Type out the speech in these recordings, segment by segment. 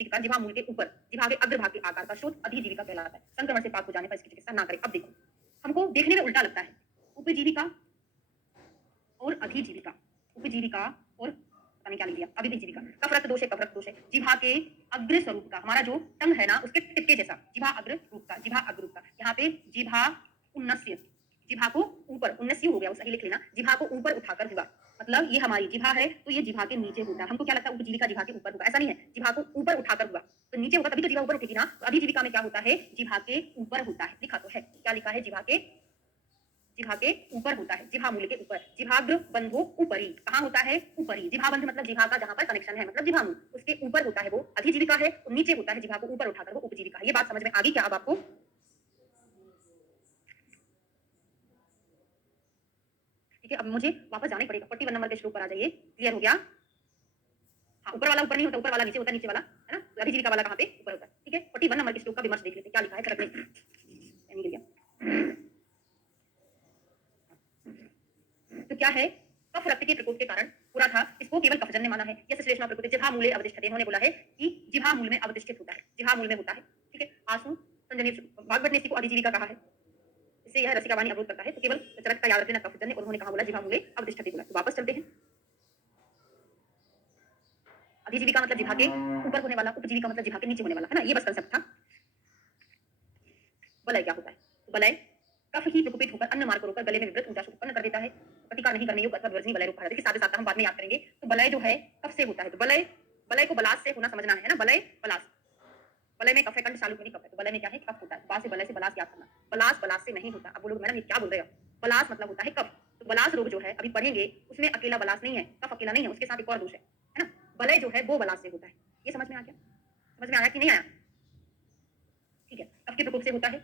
जीविका जिह्वा मूल के ऊपर जिह्वा के अग्रभाग के आकार का स्रोत अधिजीविका कहलाता है। संक्रमण से पाक हो जाने पर इसकी चिकित्सा ना करें। अब देखो, हमको देखने में उल्टा लगता है, उपजीविका और अधिजीविका, उपजीविका और पता नहीं क्या लिख दिया, अभिजीविका। कफ रक्त दोष है, कफ रक्त दोष है। जिह्वा के अग्र स्वरूप का, हमारा जो टंग है ना उसके टिप के जैसा, जिह्वा अग्र रूप का, जिह्वा अग्र रूप का। यहाँ पे जिह्वा उन्नस्य, जिह्वा को ऊपर, उन्नस्य हो गया, वो सही लिख लेना, जिह्वा को ऊपर उठाकर हुआ, मतलब ये हमारी जिह्वा है तो ये जिह्वा के नीचे होता है। हमको क्या लगता है उपजीविका जिह्वा के ऊपर होगा, ऐसा नहीं है, जिह्वा को ऊपर उठाकर हुआ तो नीचे होगा, तभी तो जिह्वा ऊपर उठेगी ना। तो अधिजीविका में क्या होता है, जिह्वा के ऊपर होता है, लिखा तो है, क्या लिखा है, जिह्वा के ऊपर होता है, जिह्वा मूल के ऊपर। जिह्वाग्र बंधो ऊपरी, कहाँ होता है, ऊपरी। जिह्वा बंध मतलब जिह्वा का जहां पर कनेक्शन है, मतलब जिह्वा मूल, उसके ऊपर होता है वो अधिजीविका है, और नीचे होता है जिह्वा को ऊपर उठाकर वो उपजीविका है। ये बात समझ में आ गई क्या अब आपको? ठीक है, अब मुझे वापस जाना पड़ेगा, 41 नंबर के श्लोक पर आ जाइए। क्लियर हो गया? हाँ, ऊपर वाला ऊपर नहीं होता, ऊपर वाला नीचे होता है, नीचे वाला है ना, अधिजीविका वाला कहाँ पे, ऊपर होता है। ठीक है, 41 नंबर के श्लोक का विमर्श देख लेते हैं, क्या लिखा है, करक में। तो क्या है, कफ रक्त के प्रकोप के कारण पूरा था, इसको केवल कफजन्य माना है। यह श्लेष्मा प्रकृति जिह्वा मूले अवतिष्ठते, इन्होंने बोला है कि जिह्वा मूल में अवतिष्ठित होता है, जिह्वा मूल में होता है। ठीक है, आंसू संजनी भागवत ने इसको अधिजीविका कहा है, इससे यह रसिका वाणी अवरोध करता है, तो केवल चरक का याद रखना कफजन्य, और उन्होंने कहा बोला जिह्वा मूले अवतिष्ठते बोला। तो वापस चलते हैं, अधिजीविका मतलब जिह्वा के ऊपर होने वाला, उपजीविका मतलब जिह्वा के नीचे होने वाला, है ना, ये बस कंसेप्ट था। बलय क्या होता है, बलय कफ ही प्रकोपित होकर अन्न मार्ग को रोककर गले में विवृत ऊंचा उत्पन्न कर देता है, प्रतिकार नहीं करने योग्य अथवा विवर्जनीय बलय रूप है। देखिए साथ हम बाद में याद करेंगे। तो बलय जो है कफ से होता है, तो बलय, बलय को बलास से होना समझना है ना, बलय बलास, बलय में कफ है, कंठ चालू में कफ है, तो बलय में क्या है, कफ होता है। बा से बलय से बलास याद करना, बलास बलास से नहीं होता। अब बोलोगे मैडम ये क्या बोल रहे हो, बलास मतलब होता है कफ, तो बलास रोग जो है अभी पढ़ेंगे उसमें अकेला बलास नहीं है, कफ अकेला नहीं है, उसके साथ एक और दोष है ना, बलय जो है वो बलास से होता है। ये समझ में आ गया, समझ में आया कि नहीं आया? ठीक है, कफ के प्रकोप से होता है,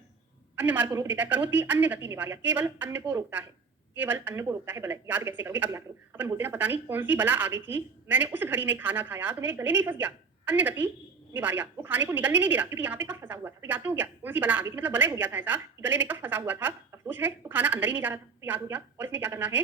अन्य मार्ग को रोक देता है, करोति अन्य गति निवार्य, केवल अन्न को रोकता है, केवल अन्न को रोकता है बलय। याद कैसे करोगे, अब याद करो। अपन बोलते ना पता नहीं कौन सी बला आ गई थी, मैंने उस घड़ी में खाना खाया तो मेरे गले में फंस गया, अन्य गति निवार्य, वो खाने को निगलने नहीं दे रहा, क्योंकि यहाँ पे कफ फंसा हुआ था। तो याद तो हो गया कौन सी बला आ गई थी, मतलब बलय हो गया था ऐसा कि गले में कफ फंसा हुआ था, कफ दोष है, तो खाना अंदर ही नहीं जा रहा था, तो याद हो गया। और इसमें क्या करना है,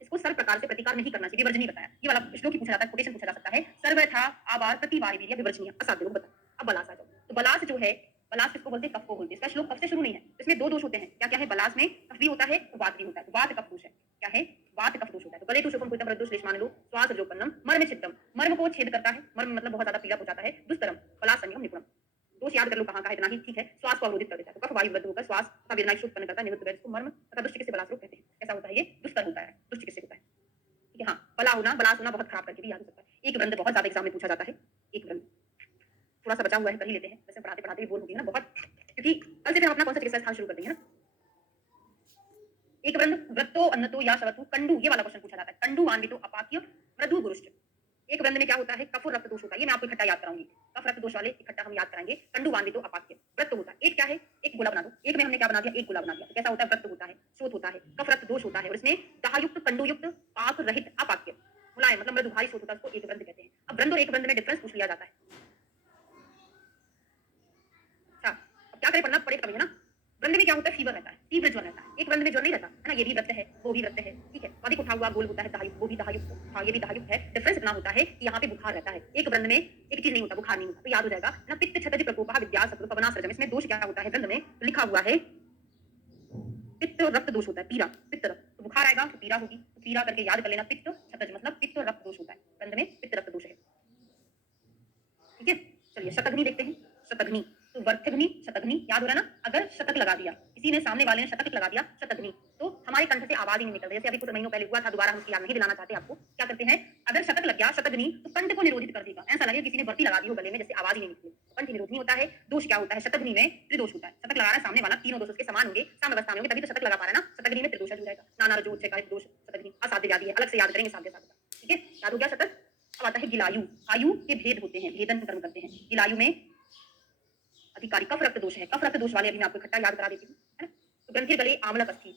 इसको सर्व प्रकार से प्रतिकार नहीं करना चाहिए, विवर्जनीय बताया। ये वाला श्लोक ही पूछा जाता है, कोटेशन पूछा जा सकता है, सर्व था आबार प्रतिवार वीर्य विवर्जनीय, असाध्य लोग बता। अब बलास आ जाओ, तो बलास जो है, बलास किसको बोलते हैं, कफ को बोलते हैं। इसका श्लोक कफ से शुरू नहीं है, इसमें दो दोष होते हैं, क्या क्या है, बलास में कफ भी होता है, वात भी होता है। वात कफ दोष है, क्या है, वात कफ दोष होता है। तो गले दोषों को दोष श्लेष्मान लो श्वास रोपन्नम मर्म छिद्दम, मर्म को छेद करता है, मर्म मतलब बहुत ज्यादा पीड़ा पहुंचाता है। दुस्तरम बलास संयम निपुणम, दोष याद कर लो कहाँ का है, इतना ही ठीक है। श्वास को अवरोधित कर देता है, तो कफ वायु वृद्ध होकर श्वास का वेदना उत्पन्न करता है, निवृत्त वैद्य को मर्म तथा दुष्ट चिकित्सा बलास रोग कहते हैं। कैसा होता है ये, दुस्तर होता है, दुष्ट चिकित्सा होता है। ठीक है, हाँ, बला होना, बलास होना बहुत खराब करके भी याद हो सकता है। एक वृंद बहुत ज्यादा एग्जाम में पूछा जाता है, एक वृंद थोड़ा सा बचा हुआ है, कर ही लेते हैं, वैसे पढ़ाते पढ़ाते भी बोर हो गई है ना बहुत, क्योंकि कल से फिर हम अपना कौन सा चिकित्सा स्थान शुरू कर देंगे ना। एक वृंद वृत्तो अन्नतो या शवतु कंडू, ये वाला क्वेश्चन पूछा जाता है, कंडू वान्वितो अपाक्य मृदु गुरुष्ट। एक वृंद में क्या होता है, कफ और रक्त दोष होता है, ये मैं आपको इकट्ठा याद कराऊंगी, कफ रक्त दोष वाले इकट्ठा हम याद कराएंगे। कंडू वान्वितो अपाक्य, वृत्त होता है, एक क्या है, एक गोला बना दो, एक में हमने क्या बना दिया, एक गोला बना दिया, तो कैसा होता है, वृत्त होता है, स्रोत होता है, कफ रक्त दोष होता है, और इसमें दाहयुक्त कंडुयुक्त पाक रहित अपाक्य, मुलायम मतलब मृदु भारी स्रोत होता है, उसको एक वृंद कहते हैं। अब वृंद और एक वृंद में डिफरेंस पूछ लिया जाता है। अच्छा, अब क्या करें, पढ़ना पड़ेगा कभी, है ना। वृंद में क्या होता है, फीवर रहता है, तीव्र ज्वर रहता है, एक वृंद में ज्वर नहीं रहता है ना, ये भी व्रत है, वो भी व्रत है। ठीक है, अधिक उठा हुआ गोल होता है दाहयुक्त, वो भी दाहयुक्त, हाँ ये भी दाहयुक्त है। डिफरेंस इतना होता है कि यहाँ पे बुखार रहता है, एक वृंद में एक चीज नहीं होता, बुखार नहीं होता। तो याद हो जाएगा ना, पित्त छतज प्रकोप विद्या सत्व पवनासर्जम, इसमें दोष क्या होता है, वृंद में लिखा हुआ है पित्त रक्त दोष होता है, पीरा पित्त रक्त, तो बुखार आएगा तो पीरा होगी, तो पीरा करके याद कर लेना, पित्त छतज मतलब पित्त रक्त दोष होता है, वृंद में पित्त रक्त दोष है। ठीक है, चलिए शतघ्नि देखते हैं, शतघ्नि तो वर्थघ्नि शतघ्नि याद हो रहा है ना। अगर शतक लगा दिया, किसी ने सामने वाले ने शतक लगा दिया, शतघ्नि, तो हमारे कंठ से आवाज ही नहीं निकल रही, जैसे अभी कुछ महीनों पहले हुआ था, दोबारा हम याद नहीं दिलाना चाहते आपको। क्या करते हैं, अगर शतक लग गया शतघ्नि, तो कंठ को निरोधित कर देगा, ऐसा लगे किसी ने वर्ती लगा दी हो गले में, जैसे आवाज ही नहीं निकली, कंठ निरोधी होता है। दोष क्या होता है, शतघ्नि में त्रिदोष होता है, शतक लगा रहा है सामने वाला, तीनों दोष उसके समान होंगे, साम्य अवस्था में होंगे, तभी तो शतक लगा पा रहा है ना। शतघ्नि में त्रिदोष हो जाएगा, नाना रजो उत्सर्ग दोष, शतघ्नि असाध्य व्याधि है, अलग से याद करेंगे साध्य साधक। ठीक है, याद हो गया शतक। अब आता है गिलायु, आयु के भेद होते हैं, भेदन कर्म करते हैं। गिलायु में अधिकारी कफ रक्त दोष है, कफ रक्त दोष वाले अभी मैं आपको इकट्ठा याद करा देती हूँ, है ना। तो ग्रंथि गले आंवलक अस्थि,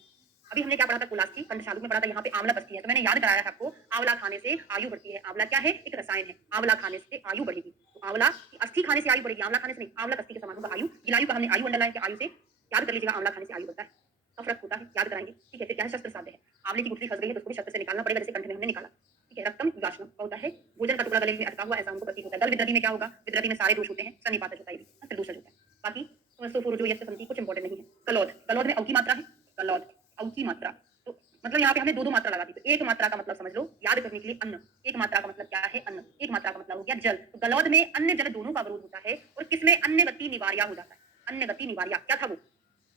अभी हमने क्या पढ़ा था, कुलास्थि कंठ चालू में पढ़ा था, यहाँ पे आंवलक अस्थि है, तो मैंने याद कराया है आपको, आंवला खाने से आयु बढ़ती है। आंवला क्या है, एक रसायन है, आंवला खाने से आयु बढ़ेगी, तो आंवला अस्थि खाने से आयु बढ़ेगी, आंवला खाने से नहीं, आंवलक अस्थि के समान होगा आयु। गिलायु का हमने आयु अंडरलाइन किया, आयु से याद कर लीजिएगा, आंवला खाने से आयु बढ़ता है, कफ रक्त होता है, याद कराएंगे। ठीक है, फिर क्या है, शस्त्र साध्य है, आंवले की गुठली फंस गई है तो उसको भी शस्त्र से निकालना पड़ेगा, जैसे कंठ में हमने निकाला। ठीक है, रक्तम उदासीनम का होता है भोजन का टुकड़ा गले में अटका हुआ, ऐसा हमको प्रतीत होता है। गल विद्रति में क्या होगा, विद्रति में सारे दोष होते हैं, सन्निपात होता है, त्रिदोष होता है। बाकी सोफोरो यश संति कुछ इंपॉर्टेंट नहीं है। कलौद, कलौद में औ की मात्रा है, कलौद औ की मात्रा, तो मतलब यहाँ पे हमने दो मात्रा लगा दी। तो एक मात्रा का मतलब समझ लो, याद करने के लिए अन्न, एक मात्रा का मतलब क्या है, अन्न, एक मात्रा का मतलब हो गया जल। तो गलौद में अन्य जल दोनों का अवरोध होता है, और किसमें अन्य गति निवार्या हो जाता है। अन्य गति निवार्या क्या था वो,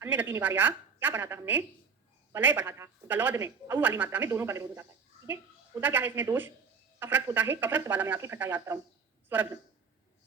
अन्य गति निवार्या क्या पढ़ा था हमने, वलय पढ़ा था। तो गलौद में औ वाली मात्रा में दोनों का विरोध हो जाता है। ठीक है, होता क्या है इसमें दोष, कफरक्त होता है। कफरक्त वाला मैं आपकी खट्टा याद कराऊं। स्वरघ्न,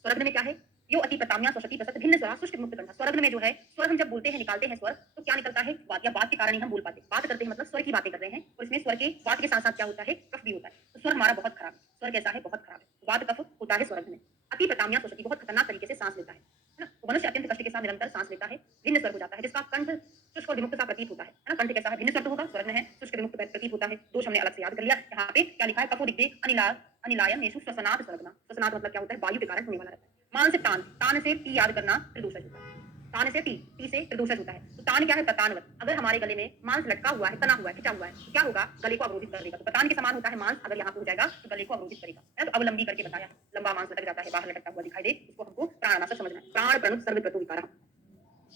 स्वरघ्न में क्या है, यो अति प्रताम्या स्वशति प्रसत भिन्न स्वरा सुष्ट मुक्त कंठ। स्वरघ्न में जो है, स्वर हम जब बोलते हैं, निकालते हैं स्वर, तो क्या निकलता है, बात, या बात के कारण ही हम बोल पाते। बात करते हैं मतलब स्वर की बातें कर रहे हैं, और इसमें स्वर के बात के साथ साथ क्या होता है, कफ भी होता है। तो स्वर हमारा बहुत खराब है। स्वर कैसा है, बहुत खराब है। वात कफ होता है स्वरघ्न में। अति प्रताम्या स्वशति, बहुत खतरनाक तरीके से सांस लेता है ना। तो मनुष्य अत्यंत कष्ट के साथ निरंतर सांस लेता है, भिन्न स्वर हो जाता है, जिसका कंठ शुष्क और विमुक्त सा प्रतीत होता है ना। कंठ कैसा है, भिन्न स्वर होगा, स्वरघ्न है, शुष्क विमुक्त प्रतीत होता है। दोष हमने अलग से याद कर लिया। यहाँ पे क्या लिखा है, कफो दिक्ते अनिला अनिलायनेषु श्वसनात् स्वरघ्ना। श्वसनात् मतलब क्या होता है, वायु के कारण होने वाला रहता है। मान से तान, तान से टी याद करना, त्रिदोषज होता है। तान से टी, टी से त्रिदोषज होता है। तो तान क्या है, पतानवत। अगर हमारे गले में मांस लटका हुआ है, तना हुआ है, खिंचा हुआ है, तो क्या होगा, गले को अवरोधित कर देगा। तो पतान के समान होता है मांस, अगर यहाँ पे हो जाएगा तो गले को अवरोधित करेगा। तो अवलंबी करके बताया, लंबा मांस लटक जाता है, बाहर लटकता हुआ दिखाई दे, इसको हमको प्राणनाशक समझना है। प्राण प्रणुत सर्व क्रतु विकारः।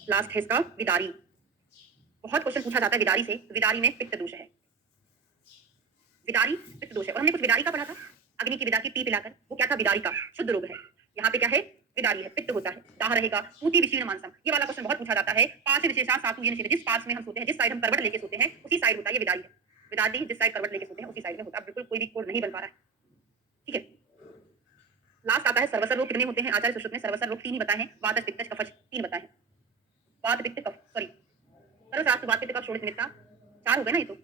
लास्ट है इसका विदारी। बहुत क्वेश्चन पूछा जाता है विदारी से। तो विदारी में पित्त दोष है, विदारी पित्त दोष है। और हमने कुछ विदारी का पढ़ा था, अग्नि की विदा की टी पिलाकर, वो क्या था, विदारी का शुद्ध रोग है। यहाँ पे क्या है, विदारी है, पित्त होता है, दाह रहेगा, पूति विशीर्ण मानसम। ये वाला क्वेश्चन बहुत पूछा जाता है। पार्श्व विशेषा सातु ये निषेध, जिस पार्श्व में हम सोते हैं, जिस साइड हम करवट लेके सोते हैं, उसी साइड होता है ये विदारी है। विदारी जिस साइड करवट लेके सोते हैं उसी साइड में होता है। बिल्कुल कोई भी कोड नहीं बन पा रहा है। ठीक है, लास्ट आता है सर्वसर रोग। कितने होते हैं, आचार्य सुश्रुत ने सर्वसर रोग 3 ही बताए हैं। वात पित्त कफ 3 बताए हैं। वात पित्त कफ, सॉरी सर्वशास्त्र वात पित्त कफ शोणित निमित्ता 4 हो गए ना। ये तो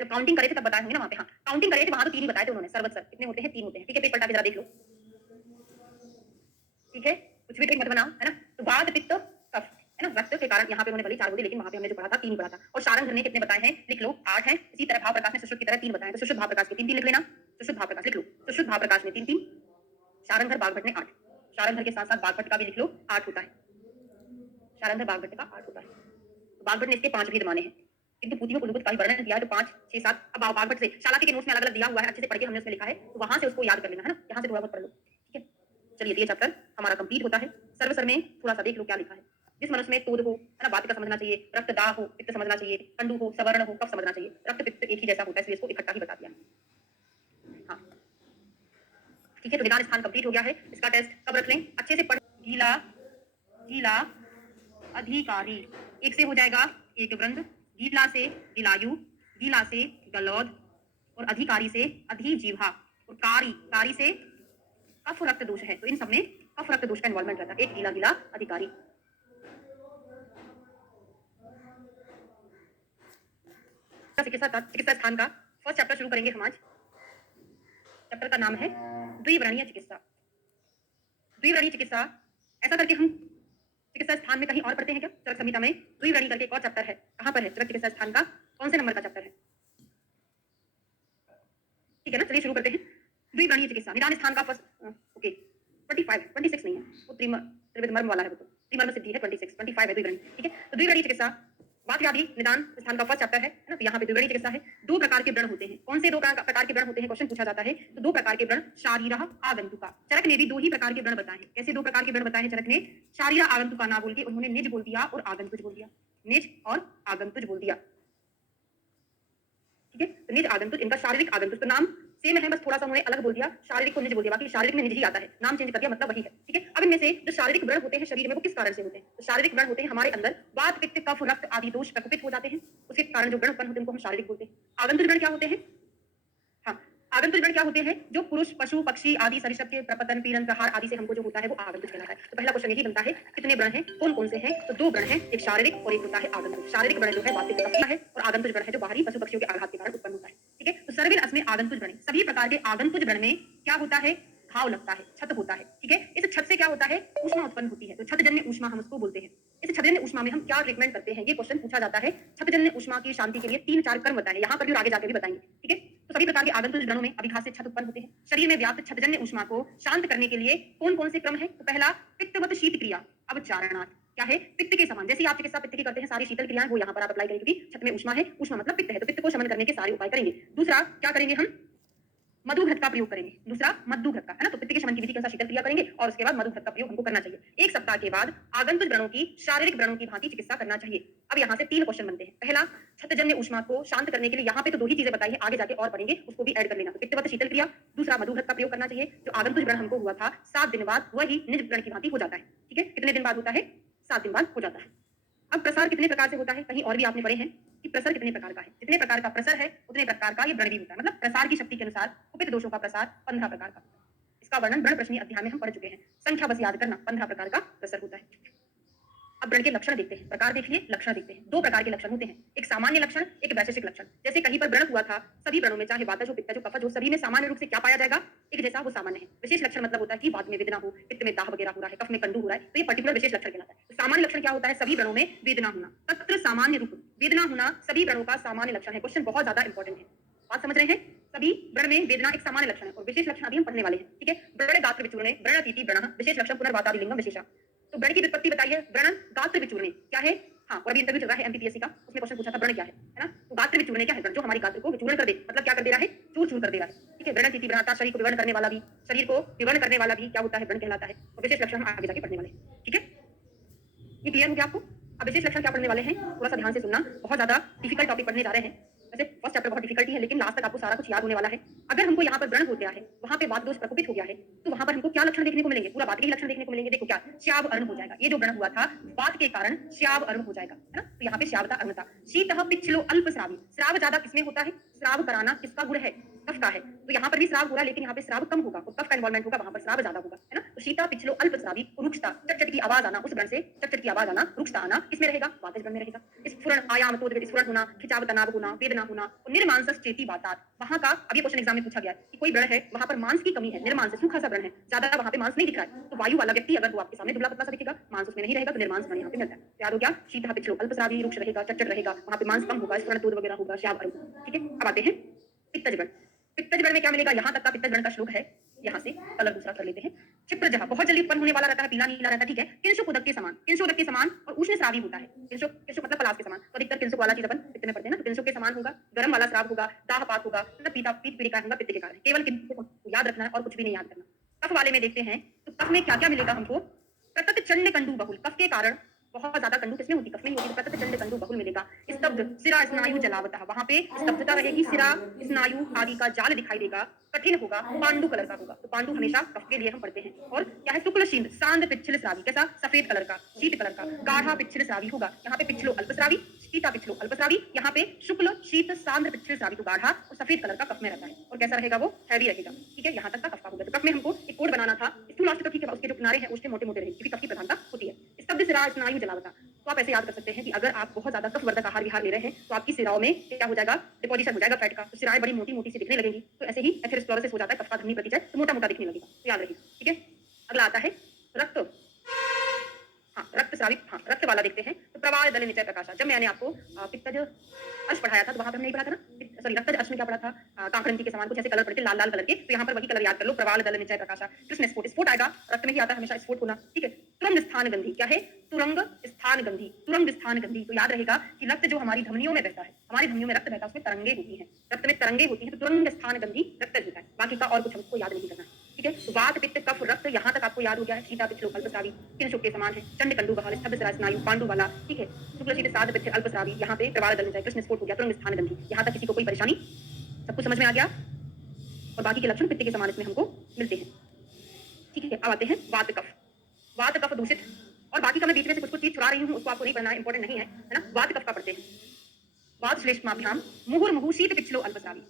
जब काउंटिंग करे थे तब बताए होंगे ना वहां पे। हाँ, काउंटिंग करे थे वहां तो 3 ही बताए थे उन्होंने। सर्वसर कितने होते हैं, 3 होते हैं। ठीक है, पेज पलटा के जरा देख लो। ठीक है, कुछ भी ट्रिक मत बनाओ, है ना। तो वात पित्त कफ है ना, रक्त के कारण यहाँ पे उन्होंने भले 4 बोले, लेकिन वहां पे हमने जो पढ़ा था 3 पढ़ा था। और शारंग ने कितने बताए हैं, लिख लो, 8 है। इसी तरह भाव प्रकाश ने सुश्रुत की तरह 3 बताए। तो सुश्रुत भाव प्रकाश के 3 लिख लेना। सुश्रुत भाव प्रकाश लिख लो, सुश्रुत भाव प्रकाश ने 3, शारंगर बागभट्ट ने 8। शारंगर के साथ साथ बागभट्ट का भी लिख लो, 8 होता है। शारंगर बागभट्ट का 8 होता है। बागभट्ट ने इसके 5 भेद माने हैं, किंतु पूती में कुछ का वर्णन किया है। तो 5, 6, 7। अब बागभट्ट से शालाकी के नोट्स में अलग अलग दिया हुआ है, अच्छे से पढ़ के हमने उसमें लिखा है, तो वहां से उसको याद कर लेना, है ना। यहाँ से थोड़ा बहुत पढ़ लो। ठीक है, चलिए ये चैप्टर हमारा कंप्लीट होता है। सर्वसर में थोड़ा सा देख लो क्या लिखा है। जिस मनुष्य में तोद हो, है ना, बात का समझना चाहिए, रक्त दाह हो, पित्त समझना चाहिए, कंडू हो, सवर्ण हो, कफ समझना चाहिए। रक्त पित्त एक ही जैसा होता है, इसलिए इसको इकट्ठा ही बता दिया। हाँ ठीक है, तो निदान स्थान कंप्लीट हो गया है। इसका टेस्ट कब रख लें, अच्छे से पढ़। गीला गीला अधिकारी, एक से हो जाएगा एक वृंद, गीला से गिलायु, गीला से गलौद, और अधिकारी से अधिजीवा, और कारी, कारी से कफ रक्त दोष है। तो इन सब में कफ रक्त दोष का इन्वॉल्वमेंट रहता है। एक गीला गीला अधिकारी। चिकित्सा स्थान का फर्स्ट चैप्टर शुरू करेंगे हम आज। चैप्टर का नाम है द्विवर्णीय चिकित्सा। द्विवर्णीय चिकित्सा, ऐसा करके हम चिकित्सा स्थान में कहीं और पढ़ते हैं क्या, चरक संहिता में द्विवर्णीय करके एक और चैप्टर है। कहां पर है, चरक चिकित्सा स्थान का कौन से नंबर का चैप्टर है। ठीक है ना, चलिए शुरू करते हैं। द्विवर्णीय चिकित्सा, निदान स्थान का फर्स्ट, ओके 25, 26 नहीं है वो, त्रिविधमर्म वाला है वो, तो त्रिमर्म सिद्धि है 26, 25 है द्विवर्णीय। ठीक है, तो द्विवर्णीय चिकित्सा बात याद ही, निदान स्थान का फर्स्ट चैप्टर है ना। तो यहाँ पे द्विवर्णीय चिकित्सा है। 2 प्रकार के व्रण होते हैं। कौन से 2 प्रकार के व्रण होते हैं, क्वेश्चन पूछा जाता है। तो 2 प्रकार के व्रण, शारीरः आगंतुका। चरक ने भी 2 ही प्रकार के व्रण बताए हैं। कैसे 2 प्रकार के व्रण बताए हैं चरक ने, शारीरः आगंतुका ना बोल के उन्होंने निज बोल दिया और आगंतुज बोल दिया। निज और आगंतुज बोल दिया। ठीक है, तो निज आगंतुज, इनका शारीरिक आगंतुज, तो नाम सेम है, बस थोड़ा सा उन्होंने अलग बोल दिया, शारीरिक को निज बोल दिया। बाकी शारीरिक में निज ही आता है, नाम चेंज कर दिया, मतलब वही है। ठीक है, अब इनमें से जो शारीरिक व्रण होते हैं शरीर में, वो किस कारण से होते हैं। तो शारीरिक व्रण होते हैं हमारे अंदर वात पित्त कफ रक्त आदि दोष प्रकोपित हो जाते हैं, उसके कारण जो व्रण उत्पन्न होते हैं उनको हम शारीरिक बोलते हैं। आगंतुज व्रण क्या होते हैं, हाँ आगंतुज व्रण क्या होते हैं, जो पुरुष पशु पक्षी आदि सरिसृप के प्रपतन पीड़न प्रहार आदि से हमको जो होता है वो आगंतुज कहलाता है। तो पहला क्वेश्चन यही बनता है, कितने व्रण हैं, कौन कौन से हैं। तो 2 व्रण हैं, एक शारीरिक और एक होता है आगंतुज। शारीरिक व्रण जो है वात पित्त कफ है, और आगंतुज व्रण है जो बाहरी पशु पक्षियों के आघात के कारण उत्पन्न होता है। ठीक है, तो सर्विल अस्मे आगंतुज व्रण, सभी प्रकार के आगंतुज व्रण में क्या होता है, घाव लगता है, छत होता है। ठीक है, इस छत से क्या होता है, ऊष्मा उत्पन्न होती है। तो छतजन्य ऊष्मा हम उसको बोलते हैं। इस छतजन्य ऊष्मा में हम क्या ट्रीटमेंट करते हैं, ये क्वेश्चन पूछा जाता है। छतजन्य ऊष्मा की शांति के लिए 3-4 कर्म बताए हैं, यहाँ पर भी और आगे जाके भी बताएंगे। ठीक है, तो सभी प्रकार के आगंतुज व्रणों में अभिघात से छत उत्पन्न होते हैं। शरीर में व्याप्त छतजन्य ऊष्मा को शांत करने के लिए कौन कौन से क्रम है। तो पहला पित्तवत शीत क्रिया अवचारणात्, क्या है, पित्त के समान, जैसे आप चिकित्सा पित्त की करते हैं सारी शीतल क्रियाएं, वो यहाँ पर आप अप्लाई करेंगे। छत में ऊष्मा है, ऊष्मा मतलब पित्त है, तो पित्त को शमन करने के सारे उपाय करेंगे। दूसरा क्या करेंगे हम, मधु घृत का प्रयोग करेंगे, दूसरा मद्दु घृत का, है ना? तो पित्त के शमन की विधि के अनुसार शीतल क्रिया करेंगे और उसके बाद मधु घृत का प्रयोग हमको करना चाहिए। 1 सप्ताह के बाद आगंतुक व्रणों की शारीरिक व्रणों की भांति चिकित्सा करना चाहिए। अब यहाँ से 3 क्वेश्चन बनते हैं। पहला, छत्तजन्य ऊष्मा को शांत करने के लिए यहाँ पे तो 2 ही चीजें बताई है, आगे जाके और पढ़ेंगे, उसको भी ऐड कर लेना। तो पित्तवत शीतल क्रिया, दूसरा मधु घृत का प्रयोग करना चाहिए। जो आगंतुक व्रण हमको हुआ था 7 दिन बाद, वही निज व्रण की भांति हो जाता है। ठीक है, कितने दिन बाद होता है? 7 दिन बाद हो जाता है। अब प्रसार कितने प्रकार से होता है? कहीं और भी आपने पढ़े हैं कि प्रसार कितने प्रकार का है। जितने प्रकार का प्रसार है उतने प्रकार का ये व्रण भी होता है। मतलब प्रसार की शक्ति के अनुसार कुपित दोषों का प्रसार 15 प्रकार का। इसका वर्णन व्रण प्रश्नीय अध्याय में हम पढ़ चुके हैं। संख्या बस याद करना, 15 प्रकार का प्रसार होता है। अब व्रण के लक्षण देखते हैं, प्रकार देख लिए, लक्षण देखते हैं। 2 प्रकार के लक्षण होते हैं, एक सामान्य लक्षण, एक वैशेषिक लक्षण। जैसे कहीं पर व्रण हुआ था, सभी व्रणों में चाहे वातज हो, पित्तज हो, कफज हो, सभी में सामान्य रूप से क्या पाया जाएगा? एक जैसा, वो सामान्य है। विशेष लक्षण मतलब होता है कि वात में वेदना हो, पित्त में दाह वगैरह हो रहा है, कफ में कंडू हो रहा है, तो ये पर्टिकुलर विशेष लक्षण कहलाता है। तो सामान्य लक्षण क्या होता है? सभी व्रणों में वेदना होना, तत्र सामान्य रूप वेदना होना सभी व्रणों का सामान्य लक्षण है। क्वेश्चन बहुत ज्यादा इंपॉर्टेंट है, बात समझ रहे हैं? सभी व्रण में वेदना एक सामान्य लक्षण है और विशेष लक्षण अभी हम पढ़ने वाले हैं। ठीक है, व्रण गात्र विचूर्णे, व्रणतीति व्रणः, विशेष लक्षण पुनर्वातादिलिंगम विशेषा। तो व्रण की व्युत्पत्ति बताइए, व्रण गात्र विचूर्णे क्या है? हाँ, और अभी इंटरव्यू चल रहा है एमपीपीएससी का, उसमें क्वेश्चन पूछा था व्रण क्या है ना? तो गात्र विचूर्णे क्या है? व्रण जो हमारी गात्र को विचूर्ण कर दे, मतलब क्या कर दे रहा है? चूर चूर कर दे रहा है। ठीक है, व्रणतीति व्रणाता, शरीर को विवर्ण करने वाला भी, शरीर को विवर्ण करने वाला भी क्या होता है? व्रण कहलाता है। और विशेष लक्षण हम आगे जाके पढ़ने वाले हैं। ठीक है, ये क्लियर हो गया आपको? अब विशेष लक्षण क्या पढ़ने वाले हैं, थोड़ा सा ध्यान से सुनना। बहुत ज्यादा डिफिकल्ट टॉपिक पढ़ने जा रहे हैं। वैसे फर्स्ट चैप्टर बहुत डिफिकल्टी है, लेकिन लास्ट तक आपको सारा कुछ याद होने वाला है। अगर हमको यहाँ पर व्रण हो गया है, वहां पे वात दोष प्रकोपित हो गया है, तो वहां पर हमको क्या लक्षण देखने को मिलेंगे? पूरा वात के ही लक्षण देखने को मिलेंगे। देखो क्या, श्याव अर्ण हो जाएगा। ये जो व्रण हुआ था वात के कारण श्याव अर्ण हो जाएगा, है ना? तो यहाँ पे श्यावता अर्णता। शीतः पिछलो अल्पस्रावी, स्राव ज्यादा किसमें होता है? स्राव कराना किसका गुण है? कफ का है। तो यहाँ पर भी स्राव हो रहा है, लेकिन यहाँ पे स्राव कम होगा, तो कफ का इन्वॉल्वमेंट होगा, वहां पर स्राव ज्यादा होगा, है ना? तो शीता पिछलो अल्पस्रावी, रुक्षता, चटचट की आवाज आना, उस व्रण से चटचट की आवाज आना, रुक्षता आना किसमें रहेगा? वातज व्रण में रहेगा। स्फुरण आयाम तो स्फुरण होना, खिंचाव तनाव होना, वेदना होना, निर्मांसस चेती वातात। वहां का अभी क्वेश्चन एग्जाम में पूछा गया है कि कोई व्रण है, वहां पर मांस की कमी है, निर्मांस सूखा सा व्रण है, ज्यादा वहां पे मांस नहीं दिख रहा है, तो वायु वाला व्यक्ति अगर वो आपके सामने दुबला पतला सा दिखेगा, मांस उसमें नहीं रहेगा, तो निर्मांस व्रण यहाँ पे मिलता है। याद हो गया? शीतः पिछलो अल्पस्रावी, रुक्ष रहेगा, चटचट रहेगा, वहां पे मांस कम होगा, स्फुरण दूध वगैरह होगा, श्याव अर्ण। ठीक है, अब आते हैं पित्तज व्रण। पित्तज व्रण में क्या मिलेगा? यहाँ तक का पित्तज व्रण का श्लोक है। यहाँ से कलर दूसरा कर लेते हैं। क्षिप्र जहाँ बहुत जल्दी उत्पन्न होने वाला रहता है, पीला नीला रहता है। ठीक है, किंशुक उदक के समान, किंशुक उदक के समान और उष्ण स्रावी होता है। किंशुक, किंशुक मतलब पलाश के समान। तो अधिकतर किंशुक वाला चीज अपन पित्त में पढ़ते हैं ना, तो किंशुक के समान होगा, गर्म वाला स्राव होगा, दाहपात होगा, मतलब पीत पीड़िका होगा, पित्त के कारण। केवल किंशुक याद रखना है और कुछ भी नहीं याद करना। कफ वाले में देखते हैं, तो कफ में क्या क्या मिलेगा हमको? प्रतत चंड कंडू बहुल, कफ के कारण बहुत ज्यादा कंडू किसमें होती? कफ में ही होती है। प्रतत चंड कंडू बहुल मिलेगा। स्तब्ध सिरा स्नायु जलावता, वहां पे स्तब्धता रहेगी, सिरा स्नायु आदि का जाल दिखाई देगा, कठिन होगा, पांडु कलर का होगा। तो पांडु हमेशा कफ के लिए हम पढ़ते हैं। और क्या है? शुक्ल शीत सांद पिच्छल स्रावी, कैसा? सफेद कलर का, शीत कलर का, गाढ़ा पिच्छल स्रावी होगा। यहाँ पे पिछलो अल्पस्रावी, शीता पिछलो अल्पस्रावी, यहाँ पे शुक्ल शीत सांद्र पिच्छल स्रावी, तो गाढ़ा और सफेद कलर का कफ में रहता है। और कैसा रहेगा? वो हैवी रहेगा। ठीक है, यहाँ तक का कफ का हो गया। तो कफ में हमको एक कोड बनाना था, स्थूल लास्ट तक, ठीक है, उसके जो किनारे हैं उसके मोटे मोटे रहेंगे, क्योंकि कफ की प्रधानता होती है। स्तब्ध सिरा स्नायु जलावता, तो आप ऐसे याद कर सकते हैं कि अगर आप बहुत ज्यादा कफवर्धक आहार विहार ले रहे हैं, तो आपकी सिराओं में क्या हो जाएगा? डिपोजिशन हो जाएगा फैट का, तो सिराएं बड़ी मोटी मोटी सी दिखने लगेंगी। तो ऐसे ही एथेरोस्क्लेरोसिस हो जाता है, कफ का धमनी प्रतिचय तो मोटा मोटा दिखने लगेगा, तो याद रखिए। ठीक है, अगला आता है रक्त। हाँ, रक्त स्रावित, हाँ रक्त वाला देखते हैं। तो प्रवाल दल निचय प्रकाशा, जब मैंने आपको पित्तज अश पढ़ाया था, तो वहां पर हमने नहीं पढ़ा था ना, सॉरी रक्तज अश में क्या पढ़ा था? कांकरंती के समान कुछ ऐसे कलर पड़े थे, लाल लाल कलर के। तो यहाँ पर वही कलर याद कर लो, प्रवाल दल निचय प्रकाशा। कृष्ण स्फोट, स्फोट आएगा, रक्त में ही आता है हमेशा स्फोट होना। ठीक है, तुरंग स्थान गंधी, क्या है? तुरंग स्थान गंधी, तुरंग स्थान गंधी। तो याद रहेगा कि रक्त जो हमारी धमनियों में बहता है, हमारी धमनियों में रक्त बहता है, उसमें तरंगे होती हैं, रक्त में तरंगे होती हैं, तो तुरंग स्थान गंधी रक्त होता है। बाकी का और कुछ हमको याद नहीं करना है। ठीक है, तो वात पित्त कफ रक्त यहाँ तक आपको याद हो गया है। शीता पिछलो अल्पस्रावी, किंशुक के समान है, चंड कंडू बहाल, स्तब्ध सिरा स्नायु, पांडु वाला। ठीक है, शुक्ल शीत साध पित्त अल्पस्रावी, यहाँ पे प्रवाल दल निचय, कृष्ण स्फोट हो गया, तुरंग स्थान गंधी। यहाँ तक किसी को कोई परेशानी? सब कुछ समझ में आ गया? और बाकी के लक्षण पित्त के समान इसमें हमको मिलते हैं। ठीक है, अब आते हैं वात कफ। वात कफ दूषित, और बाकी का मैं बीच में से कुछ कुछ चीज छुड़ा रही हूँ, उसको आपको नहीं पढ़ना है, इंपॉर्टेंट नहीं है, है ना? वात कफ का पढ़ते हैं। वात श्लेष्माभ्याम मुहुर्मुहु शीत पिछलो अल्पस्रावी,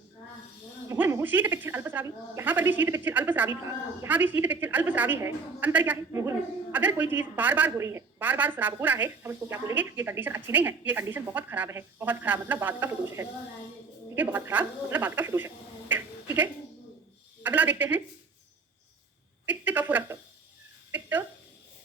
मुहुर्मुहु शीत पिच्छल अल्पस्रावी। यहाँ पर भी शीत पिच्छल अल्पस्रावी था, यहाँ भी शीत पिच्छल अल्पस्रावी है। अंतर क्या है? मुहुर्मुहु। अगर कोई चीज बार बार हो रही है, बार बार स्राव हो रहा है, हम उसको क्या बोलेंगे? ये कंडीशन अच्छी नहीं है, ये कंडीशन बहुत खराब है। बहुत खराब मतलब वात कफ दोष है। ठीक है, बहुत खराब मतलब वात कफ दोष है। ठीक है, अगला देखते हैं पित्त कफ रक्त। पित्त